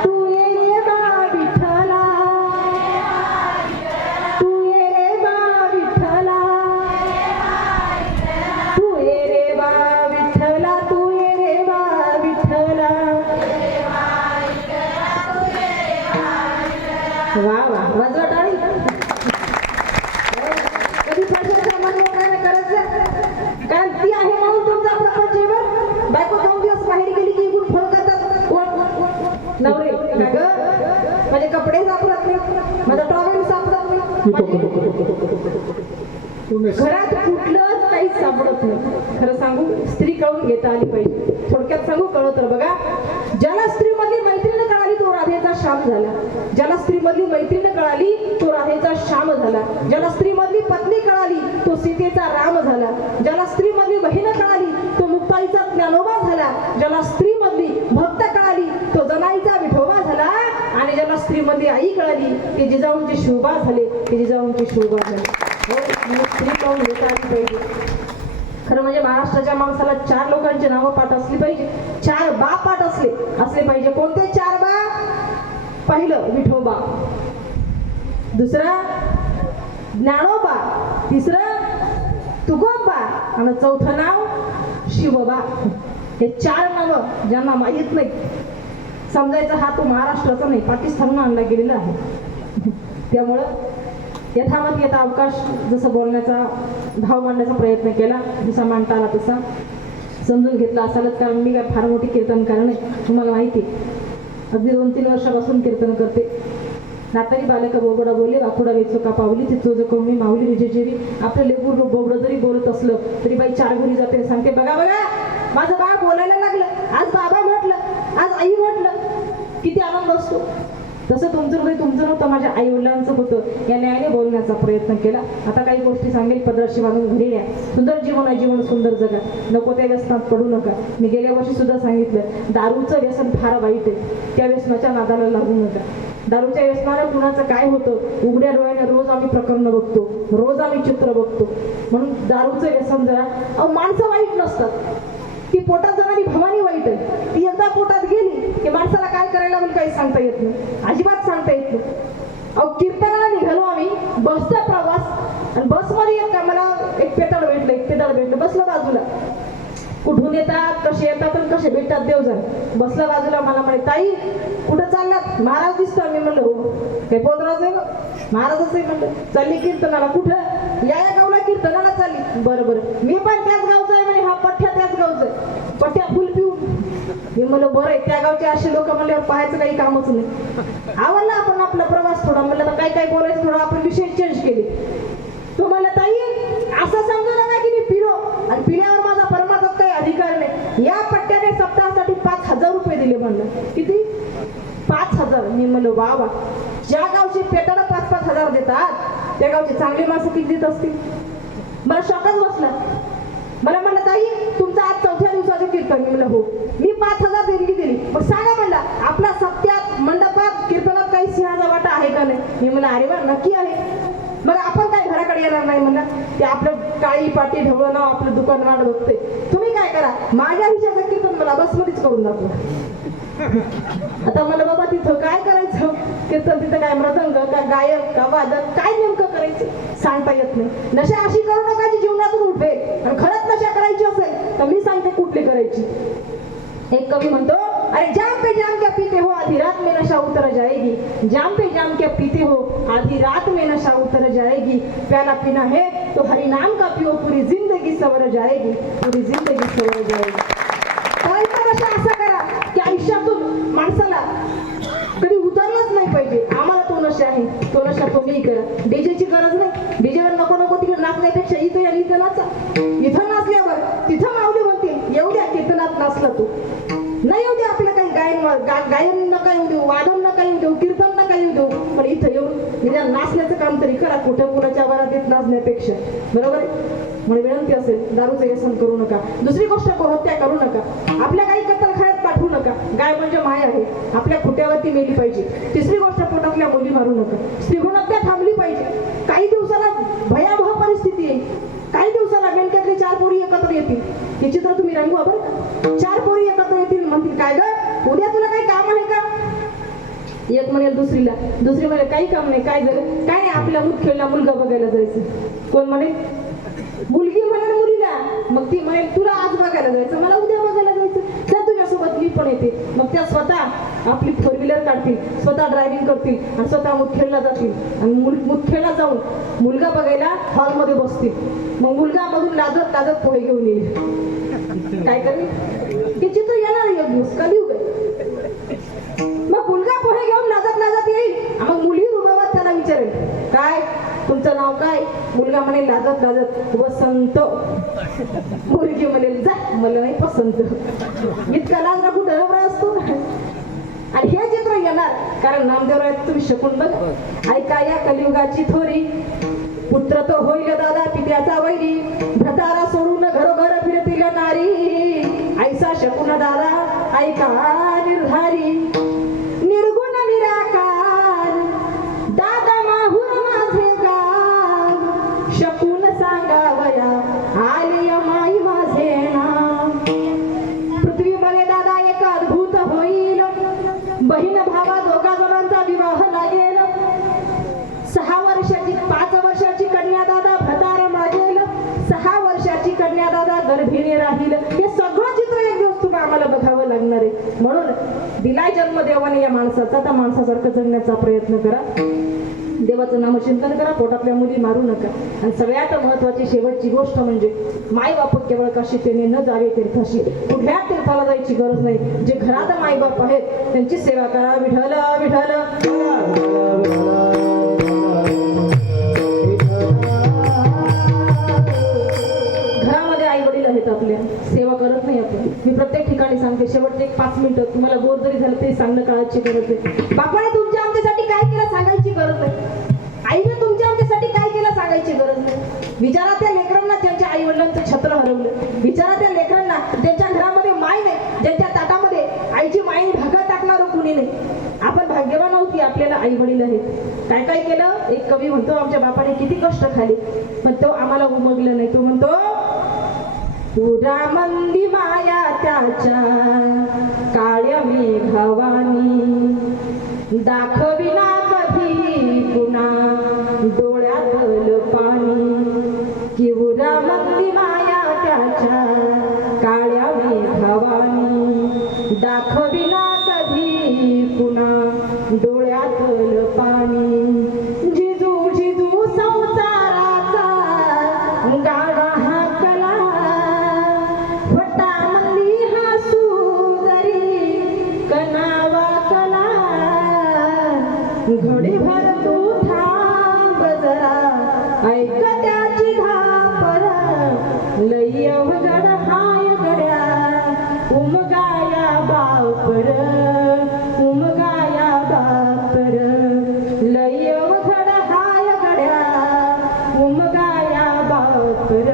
तू ये रे बा विठ्ठला तू ये रे बा विठ्ठला तू ये रे बा विठ्ठला तू ये रे बा विठ्ठला वा वा वाजवा टाळी कधी प्रश्न काय करत जा कारण ती आहे म्हणून तुमचा प्रपंच आहे बरं बायको 2 दिवस बाहेर गेली की इकडून फोन करतात कोण नवरे का ग माझे कपडे सापडत नाही माझा टॉवेल सापडत नाही घरात कुठलंच काही सापडत नाही खरं सांगू स्त्री कळून घेता आली पाहिजे थोडक्यात सांगू कळव तर बघा ज्याला स्त्री मधली मैत्रीण कळाली तो राधेचा श्याम झाला ज्याला स्त्री मधली मैत्रीण कळाली तो राधेचा श्याम झाला ज्याला स्त्री मधली पत्नी कळाली तो सीतेचा राम झाला ज्याला स्त्री मधली बहीण कळाली तो मुक्ताईचा ज्ञानोबा झाला ज्याला स्त्री मधली भक्त कळाली तो जनाईचा विठोबा झाला आणि ज्याला स्त्री मधली आई कळाली ते जिजाऊंची शोभा झाले ते जिजाऊंची शोभा झाली स्त्री पाहून घेता आली पाहिजे खरं म्हणजे महाराष्ट्राच्या माणसाला 4 लोकांची नावं पाठ असली पाहिजे 4 बा पाठ असले पाहिजे कोणते 4 बा पहिलं विठोबा दुसरा ज्ञानोबा तिसरं तुकोबा आणि चौथं नाव शिवबा हे 4 नावं ज्यांना माहीत नाही समजायचा हा तो महाराष्ट्राचा नाही पाकिस्तानहून आणला गेलेला आहे त्यामुळं यथामत येता अवकाश जसं बोलण्याचा भाव मांडण्याचा प्रयत्न केला जसा मांडता आला तसा समजून घेतला असालच कारण मी काय फार मोठी कीर्तनकार नाही तुम्हाला माहिती अगदी 2-3 वर्षापासून कीर्तन करते नातारी बालका बोबडा बोलले वाकुडा वेचो का पावली तिथो जो कमी माऊली विजेजेवी आपलं लेकूर बोबडं जरी बोलत असलं तरी बाई 4 घरी जाते सांगते बघा माझं बाळ बोलायला लागलं आज बाबा म्हटलं आज आई म्हटलं किती आनंद असतो तसं तुमचं हृदय तुमचं नव्हतं माझ्या आई वडिलांचं होतं या न्यायाने बोलण्याचा प्रयत्न केला आता काही गोष्टी सांगेल पदराशी बांधून घरी न्या सुंदर जीवन आहे जीवन सुंदर जगा नको त्या व्यसनात पडू नका मी गेल्या वर्षी सुद्धा सांगितलं दारूचं व्यसन फार वाईट आहे त्या व्यसनाच्या नादाला लागू नका दारूच्या व्यसनानं कुणाचं काय होतं उघड्या डोळ्याने रोज आम्ही प्रकरण बघतो रोज आम्ही चित्र बघतो म्हणून दारूचं व्यसन जरा माणसं वाईट नसतात ती पोटात जाणारी भवानी वाईट आहे ती एकदा पोटात गेली की माणसाला काय करायला मला काही सांगता येत नाही अजिबात सांगता येत नाही कीर्तनाला निघालो आम्ही बसचा प्रवास आणि बसमध्ये मला एक पेताळ भेटलं बसलं बाजूला कुठून येतात कसे येतात आणि कसे भेटतात देव जाणे बसलं बाजूला मला म्हणे ताई कुठं चाललात महाराज दिसतो मी म्हणलं हो काही पोतराज आहे महाराजच आहे म्हणलं चालली कीर्तनाला कुठं या गावला कीर्तनाला चालली बरं मी पण त्याच गावचा आहे म्हणे हा पठ्ठ्या त्याच गावचा आहे पठ्ठ्या फुल पिऊन मी म्हणलं बरं आहे त्या गावचे असे लोक म्हणल्यावर पाहायचं काही कामच नाही आवडला आपण आपला प्रवास थोडा म्हणलं तर काय बोलायचं थोडा आपण विषय चेंज केले तो मला ताई असं समजू नका की मी पिलो आणि पिल्यावर माझा परमात्मा काही अधिकार नाही या पट्ट्याने सप्ताहासाठी 5,000 रुपये दिले म्हणलं किती 5,000 मी म्हणलं वा ज्या गावचे पेटाला 5-5 हजार देतात त्या गावचे चांगले माणसं किती देत असतील मला शॉकच बसला मला म्हणलं ताई तुमचं आज 4थ्या दिवसाचं कीर्तन मी म्हणलं हो मी 5,000 देणगी दिली मग सांगा म्हणलं आपला सप्त्यात मंडपात कीर्तनात काही सिंहाचा वाटा आहे का नाही मी म्हणलं अरे वा नक्की आहे मग आपण काय घराकडे येणार नाही म्हणलं ते आपलं काळी पाटी ढवळं नाव आपलं दुकान वाट बघते तुम्ही काय करा माझ्या विषयाचं कीर्तन मला बसमध्येच करून दाखवा आता मला बाबा तिथं काय करायचं कीर्तन तिथं काय मृदंग का गायक का वादक काय नेमकं करायचं सांगता येत नाही नशा अशी करू नका जी जीवनातून उठेल आणि खरंच नशा करायची असेल तर मी सांगते कुठली करायची एक कवी म्हणतो अरे जाम पे जाम क्या पीते हो आधी रात में नशा उतर जाएगी जाम पे जाम क्या पीते हो आधी रात में नशा उतर जाएगी प्याला पीना है तो हरि नाम का पियो पूरी जिंदगी सवर जाएगी पूरी जिंदगी सवर जाएगी करायचा नशा असा करा की आयुष्यातून माणसाला कधी उतरलंच नाही पाहिजे आम्हाला तो नशा आहे तो नशा तुम्ही करा डीजेची गरज नाही डीजेवर नको तिकडे नाचण्यापेक्षा इथं नाचा इथं नाचल्यावर तिथं माऊली म्हणतील एवढ्या कीर्तनात नाच नाचला तू नाही येऊ दे आपलं काही गायन नका येऊ देऊ, वादन नका येऊ देऊ, कीर्तन नका येऊ देऊ, पण इथं येऊन म्हणजे नाचण्याचं काम तरी करा कुठं कुणाच्या वरातीत नाचण्यापेक्षा. बरोबर आहे. म्हणजे विनंती असेल दारूचं व्यसन करू नका. दुसरी गोष्ट हत्या करू नका. आपल्या काही कत्तलखान्यात पाठवू नका. गाय म्हणजे माय आहे, आपल्या खुट्यावरती मेली पाहिजे. तिसरी गोष्ट पोटातल्या मुली मारू नका. स्त्रीगुण हत्या थांबली पाहिजे. काही दिवसाला भयावह परिस्थिती येईल. काही दिवसाला बँकेतले 4 पोरी एकत्र येतील. हे चित्र तुम्ही रंगवा बरं का. 4 पोरी एकत्र येतील, म्हणतील काय ग उद्या तुला काही काम आहे का. एक म्हणेल दुसरीला, दुसरी म्हणेल काही काम नाही. काय झालं, काय नाही आपल्या मुदखेडला मुलगा बघायला जायचं. कोण म्हणेल, मुलगी म्हणेल मुलीला, मग ती म्हणेल तुला आज बघायला जायचं, मला उद्या बघायला जायचं, त्या तुझ्यासोबत मी पण येते. मग त्या स्वतः आपली 4 व्हीलर काढतील, स्वतः ड्रायव्हिंग करतील आणि स्वतः मुदखेडला जातील आणि मुदखेडला जाऊन मुलगा बघायला हॉलमध्ये बसतील. मग मुलगा मधून लाजत लाजत पोहे घेऊन येईल. काय करेल, हे चित्र येणार एक दिवस कलियुग आहे. मग मुलगा पोहे घेऊन लाजत लाजत येईल. मग मुली रुबाबात त्याला विचारेल काय तुमचं नाव काय. मुलगा म्हणेल लाजत लाजत वसंत. मुलगी म्हणेल जा मला नाही पसंत. इतका लाजरा कुठं हवरा असतो. आणि हे चित्र येणार कारण नामदेवराय तुम्ही शकून बघा. ऐका या कलियुगाची थोरी, पुत्र तो होईल दादा पित्याचा वैरी, भ्रतारा सोडून घरोघर फिरतील नारी, ऐसा शकून दादा ऐका निर्धारी, निर्गुण निराकार दादा माहुर माझे गाव, शकून सांगावया आली माई माझे नाव. पृथ्वीमध्ये दादा एक अद्भुत होईल, बहीण भावा दोघा जणांचा विवाह लागेल. 6 वर्षाची 5 वर्षाची कन्या दादा भतार मागेल, 6 वर्षाची कन्या दादा गर्भिणी राहील. हे सगळं चित्र एक दिवस तुम्हाला आम्हाला बघावं लागणार आहे. म्हणून दिलाय जन्म देवाने या माणसाचा, त्या माणसासारखं जगण्याचा प्रयत्न करा. देवाचं नामचिंतन करा, पोटातल्या मुली मारू नका. आणि सगळ्यात महत्वाची शेवटची गोष्ट म्हणजे मायबाप केवळ काशीतेने न जावे तीर्थाशी. कुठल्या तीर्थाला जायची गरज नाही. जे घरात मायबाप आहेत त्यांची सेवा करा. विठ्ठल विठ्ठल. घरामध्ये आई वडील आहेत आपल्या, सेवा करत नाही आपण. मी प्रत्येक ठिकाणी सांगते, शेवटचे 1-5 मिनिटं तुम्हाला बोर जरी झालं तरी सांगणं काळाची गरज आहे. बापाने तुमच्या आमच्यासाठी काय केलं सांगायची गरज नाही. आईने तुमच्या आमच्यासाठी काय केलं सांगायची गरज नाही. विचारा त्या लेकरांना ज्यांच्या आई वडिलांचं छत्र हरवलं. विचारा त्या लेकरांना ज्यांच्या घरामध्ये माय नाही, ज्यांच्या ताटामध्ये आईची मायने भाकर टाकणार कुणी नाही. आपण भाग्यवान आहोत की आपल्याला आई वडील आहेत. काय काय केलं, एक कवी म्हणतो आमच्या बापाने किती कष्ट खाले, पण तो आम्हाला उमगलं नाही. तो म्हणतो पुरा मंदी माया त्याच्या काळ्या मेघावानी, दाखविना कधी पुन्हा डोळ्यातलं पाणी. किवरा मंदी माया त्याच्या काळ्या मेघावानी, दाखविना कधी पुन्हा डोळ्यातलं पाणी. जिजू जिजू संसाराचा गाडा हाकला, फटामंदी हसू जरी कनावा कला. घडीभर तू थांब जरा, ऐक त्याची धापर, लई अवघड हाय गड्या उमगाया बापर, उमगाया बापर, लई अवघड हाय गड्या उमगाया बापर,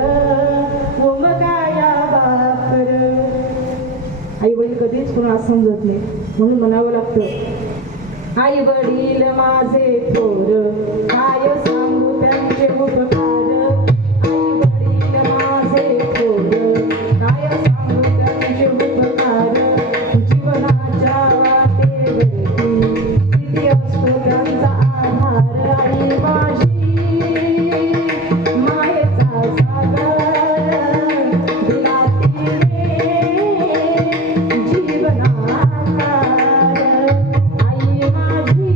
उमगाया बापर. आई वडील कधीच कुणाला समजत नाही, म्हणून म्हणावं लागतं आई वडील माझे थोर, काय सांगू त्यांचे उपकार. आई वडील माझे थोर, काय सांगू त्यांचे उपकार. जीवनाच्या वाटेवरती किती असतो त्यांचा आधार. आई माझी मायेचा सागर, दिला तिने जीवनाकार. आई माझी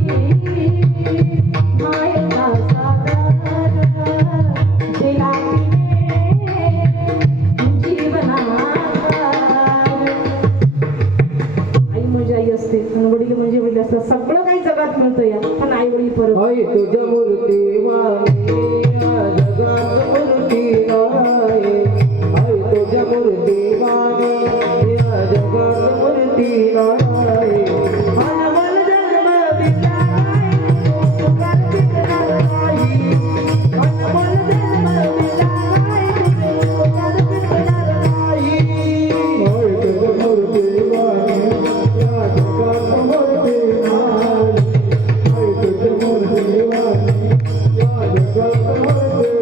मायेचा सागर, मूर्ती नाही अनमोल जन्म दिला नाही तुकार पिकणार नाही अनमोल जन्म दिला नाही तुकार पिकणार नाही होय तुझ मूर्ती वाणी या जगात मूर्ती नाही होय तुझ मूर्ती वाणी या जगात मूर्ती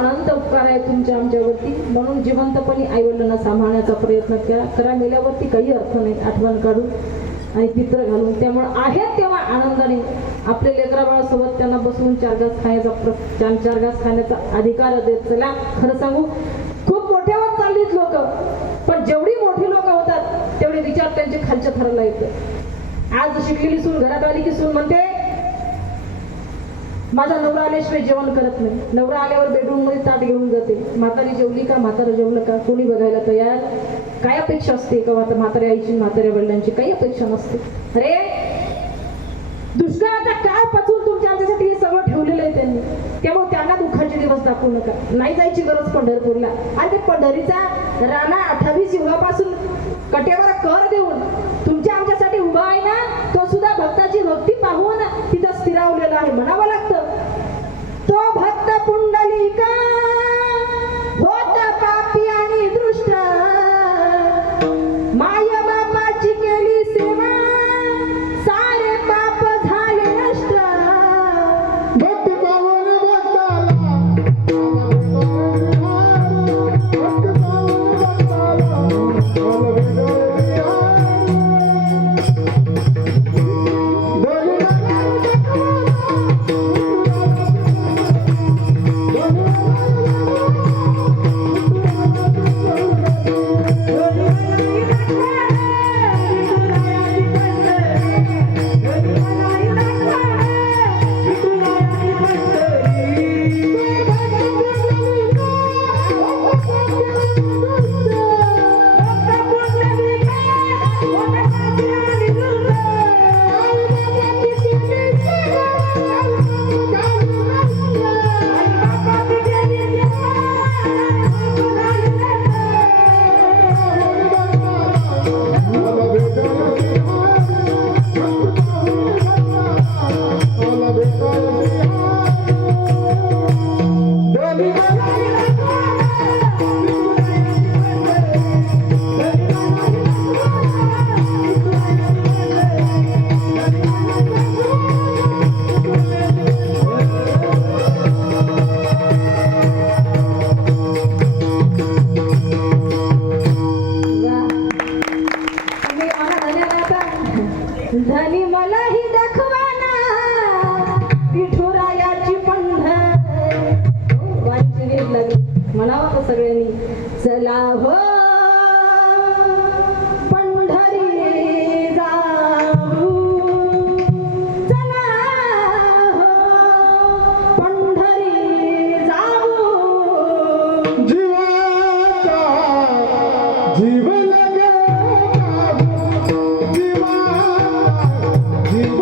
अनंत उपकार आहे तुमच्या आमच्यावरती म्हणून जिवंतपणे आई वडिलांना सांभाळण्याचा प्रयत्न करा मेल्यावरती काही अर्थ नाही आठवण काढून आणि पित्र घालून त्यामुळे आहेत तेव्हा आनंदाने आपल्या लेकराबाळासोबत त्यांना बसवून चार घास खाण्याचा अधिकार देत चला. खरं सांगू खूप मोठ्यावर चाललीत लोक पण जेवढी मोठी लोक होतात तेवढे विचार त्यांचे खालच्या थराला येतं. आज शिकलेली सून घरात आली की सून म्हणते माझा नवरा आल्याशिवाय जेवण करत नाही. नवरा आल्यावर बेडरूम मध्ये ताट घेऊन जाते. म्हातारी जेवली का म्हातारा जेवलं का कोणी बघायला तयार. काय अपेक्षा असते का म्हाताऱ्या आईची म्हाताऱ्या वडिलांची काही अपेक्षा नसते. अरे दुष्काळाचा काळ पासून तुमच्या आमच्यासाठी हे सगळं ठेवलेलं आहे त्यांनी त्यामुळे त्यांना दुःखाचे दिवस दाखवू नका. नाही जायची गरज पंढरपूरला आणि ते पंढरीचा राणा 28 युगापासून कटेवर कर देऊन तुमच्या आमच्यासाठी उभा आहे ना तो सुद्धा भक्ताची भक्ती पाहून तिथं स्थिरावलेला आहे म्हणावं लागतं. तो भक्त पुंडलिका होता पापी आणि दृष्ट माया बापाची केली सेवा सारे पाप झाले नष्ट. भक्ती पावन भक्ताला भक्ती पावन भक्ताला धनी मलाही दाखवाना विठुरायाची पंढर वाईची नीट लागली म्हणावं तर सगळ्यांनी चला हो पंढरी जाऊ चला हो पंढरी जाऊ जीवाचा जीव लगे जीवा जीव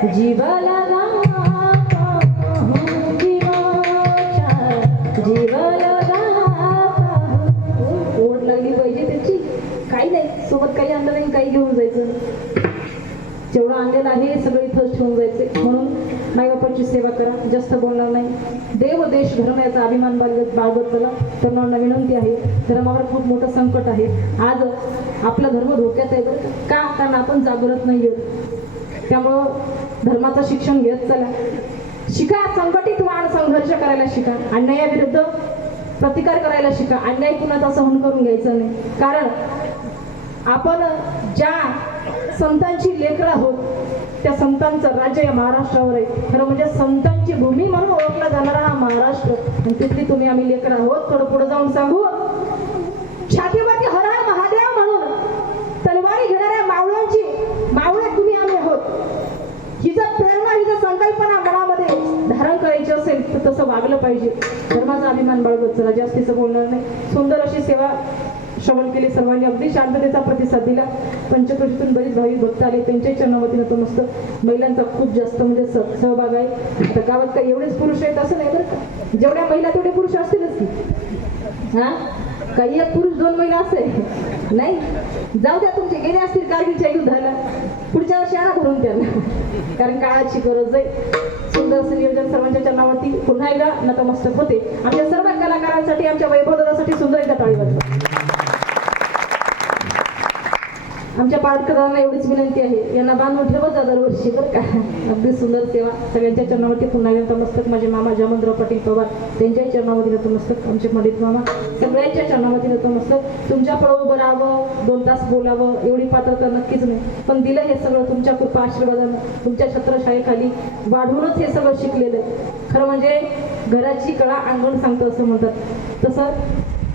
जीव लगा पाहू जीवाच्या, जीव लगा पाहू. ओढ लागली पाहिजे त्याची, काही नाही सोबत काही आणलं नाही, काही घेऊन जायचं. जेवढं आणलेलं आहे सगळं इथंच ठेवून जायचे. म्हणून मायबापाची सेवा करा, जास्त बोलणार नाही. देव देश धर्म याचा अभिमान बाळगत चला. तर मला विनंती आहे, धर्मावर खूप मोठं संकट आहे. आज आपला धर्म धोक्यात आहे बरं का? कारण आपण जागृत नाही आहोत. त्यामुळं धर्माचं शिक्षण घेत चला. शिका, संघटित व्हा, संघर्ष करायला शिका, अन्यायाविरुद्ध प्रतिकार करायला शिका. अन्याय कुणाचा सहन करून घ्यायचं नाही. कारण आपण ज्या संतांची लेकरं आहोत त्या संतांचं राज्य या महाराष्ट्रावर आहे. खरं म्हणजे संतांची भूमी म्हणून ओळखला जाणारा हा महाराष्ट्र, आणि तिथली तुम्ही आम्ही लेकरं आहोत. थोडं पुढे जाऊन सांगू, छातीवरती हर हर महादेव म्हणून तलवारी घेणाऱ्या मावळ्यांची मावळे तुम्ही आम्ही आहोत. ही जर प्रेरणा, ही जर संकल्पना मनामध्ये धारण करायची असेल तर तसं वागलं पाहिजे. धर्माचा अभिमान बाळगत चला. जास्तीचं बोलणार नाही. सुंदर अशी सेवा श्रवण केली सर्वांनी, अगदी शांततेचा प्रतिसाद दिला. पंचक्रोशीतून बरीच भाविक भक्त आले, त्यांच्याही चरणावरती नतमस्तक. महिलांचा खूप जास्त म्हणजे सहभाग आहे. आता गावात काही एवढेच पुरुष आहेत असं नाही बरं का. जेवढ्या महिला तेवढे पुरुष असतीलच की. हा, काही एक पुरुष 2 महिला असेल नाही. जाऊ द्या, तुमचे गेले असतील कारगिलच्या युद्धाला, पुढच्या वर्षी आणा भरून त्यांना, कारण काळाची गरज आहे. सुंदर असं नियोजन सर्वांच्या चरणावरती पुन्हा एकदा नतमस्तक होते. आमच्या सर्व कलाकारांसाठी, आमच्या वैभवदासाठी सुंदर एकदा टाळी वाजवा. आमच्या पाडकरांना एवढीच विनंती आहे, यांना बांधून ठेवत जा दरवर्षी बरं का. अगदी सुंदर सेवा. सगळ्यांच्या चरणावरती पुन्हा एकदा नतमस्तक. माझे मामा जमनराव पाटील पवार त्यांच्याही चरणावरती नतमस्तक. आमचे पंडित मामा सगळ्यांच्या चरणावरती नतमस्तक. तुमच्या पुढं उभं राहावं, 2 तास बोलावं एवढी पात्रता नक्कीच नाही, पण दिलं हे सगळं तुमच्या कृपा आशीर्वादानं, तुमच्या छत्रछायेखाली वाढूनच हे सगळं शिकलेलं आहे. खरं म्हणजे घराची कळा अंगण सांगतं असं म्हणतात. तसं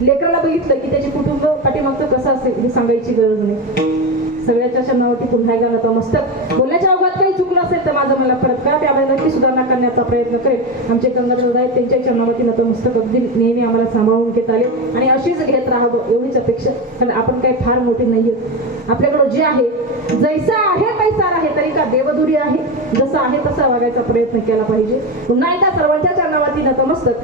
लेकराला बघितलं की त्याचे कुटुंब पाठीमागचं कसं असेल हे सांगायची गरज नाही. सगळ्याच्या चरणावरती पुन्हा एकदा नतमस्तक. बोलण्याच्या अवघात काही चुकलं असेल तर माझं मला परत करा, त्यामध्ये नक्की सुधारणा करण्याचा प्रयत्न करेल. आमचे गंगाधर आहेत, त्यांच्या चरणावरती नतमस्तक. अगदी नेहमी आम्हाला सांभाळून घेत आले आणि अशीच घेत राहावं एवढीच अपेक्षा. कारण आपण काही फार मोठे नाही आहोत. आपल्याकडं जे आहे, जैसा आहे तैसा आहे, तरी का देवधुरी आहे. जसं आहे तसा वागायचा प्रयत्न केला पाहिजे. पुन्हा एकदा सर्वांच्या चरणावरती नतमस्तक.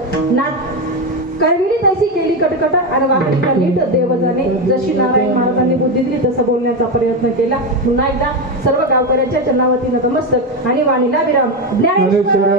करविली तैसी केली कटकट आणि वाहनिका नीट देव जाणे. जशी नारायण महाराजांनी बुद्धी दिली तसं बोलण्याचा प्रयत्न केला. पुन्हा एकदा सर्व गावकऱ्यांच्या चरणावरती नतमस्तक आणि वाणीला विराम. ज्ञानेश्वर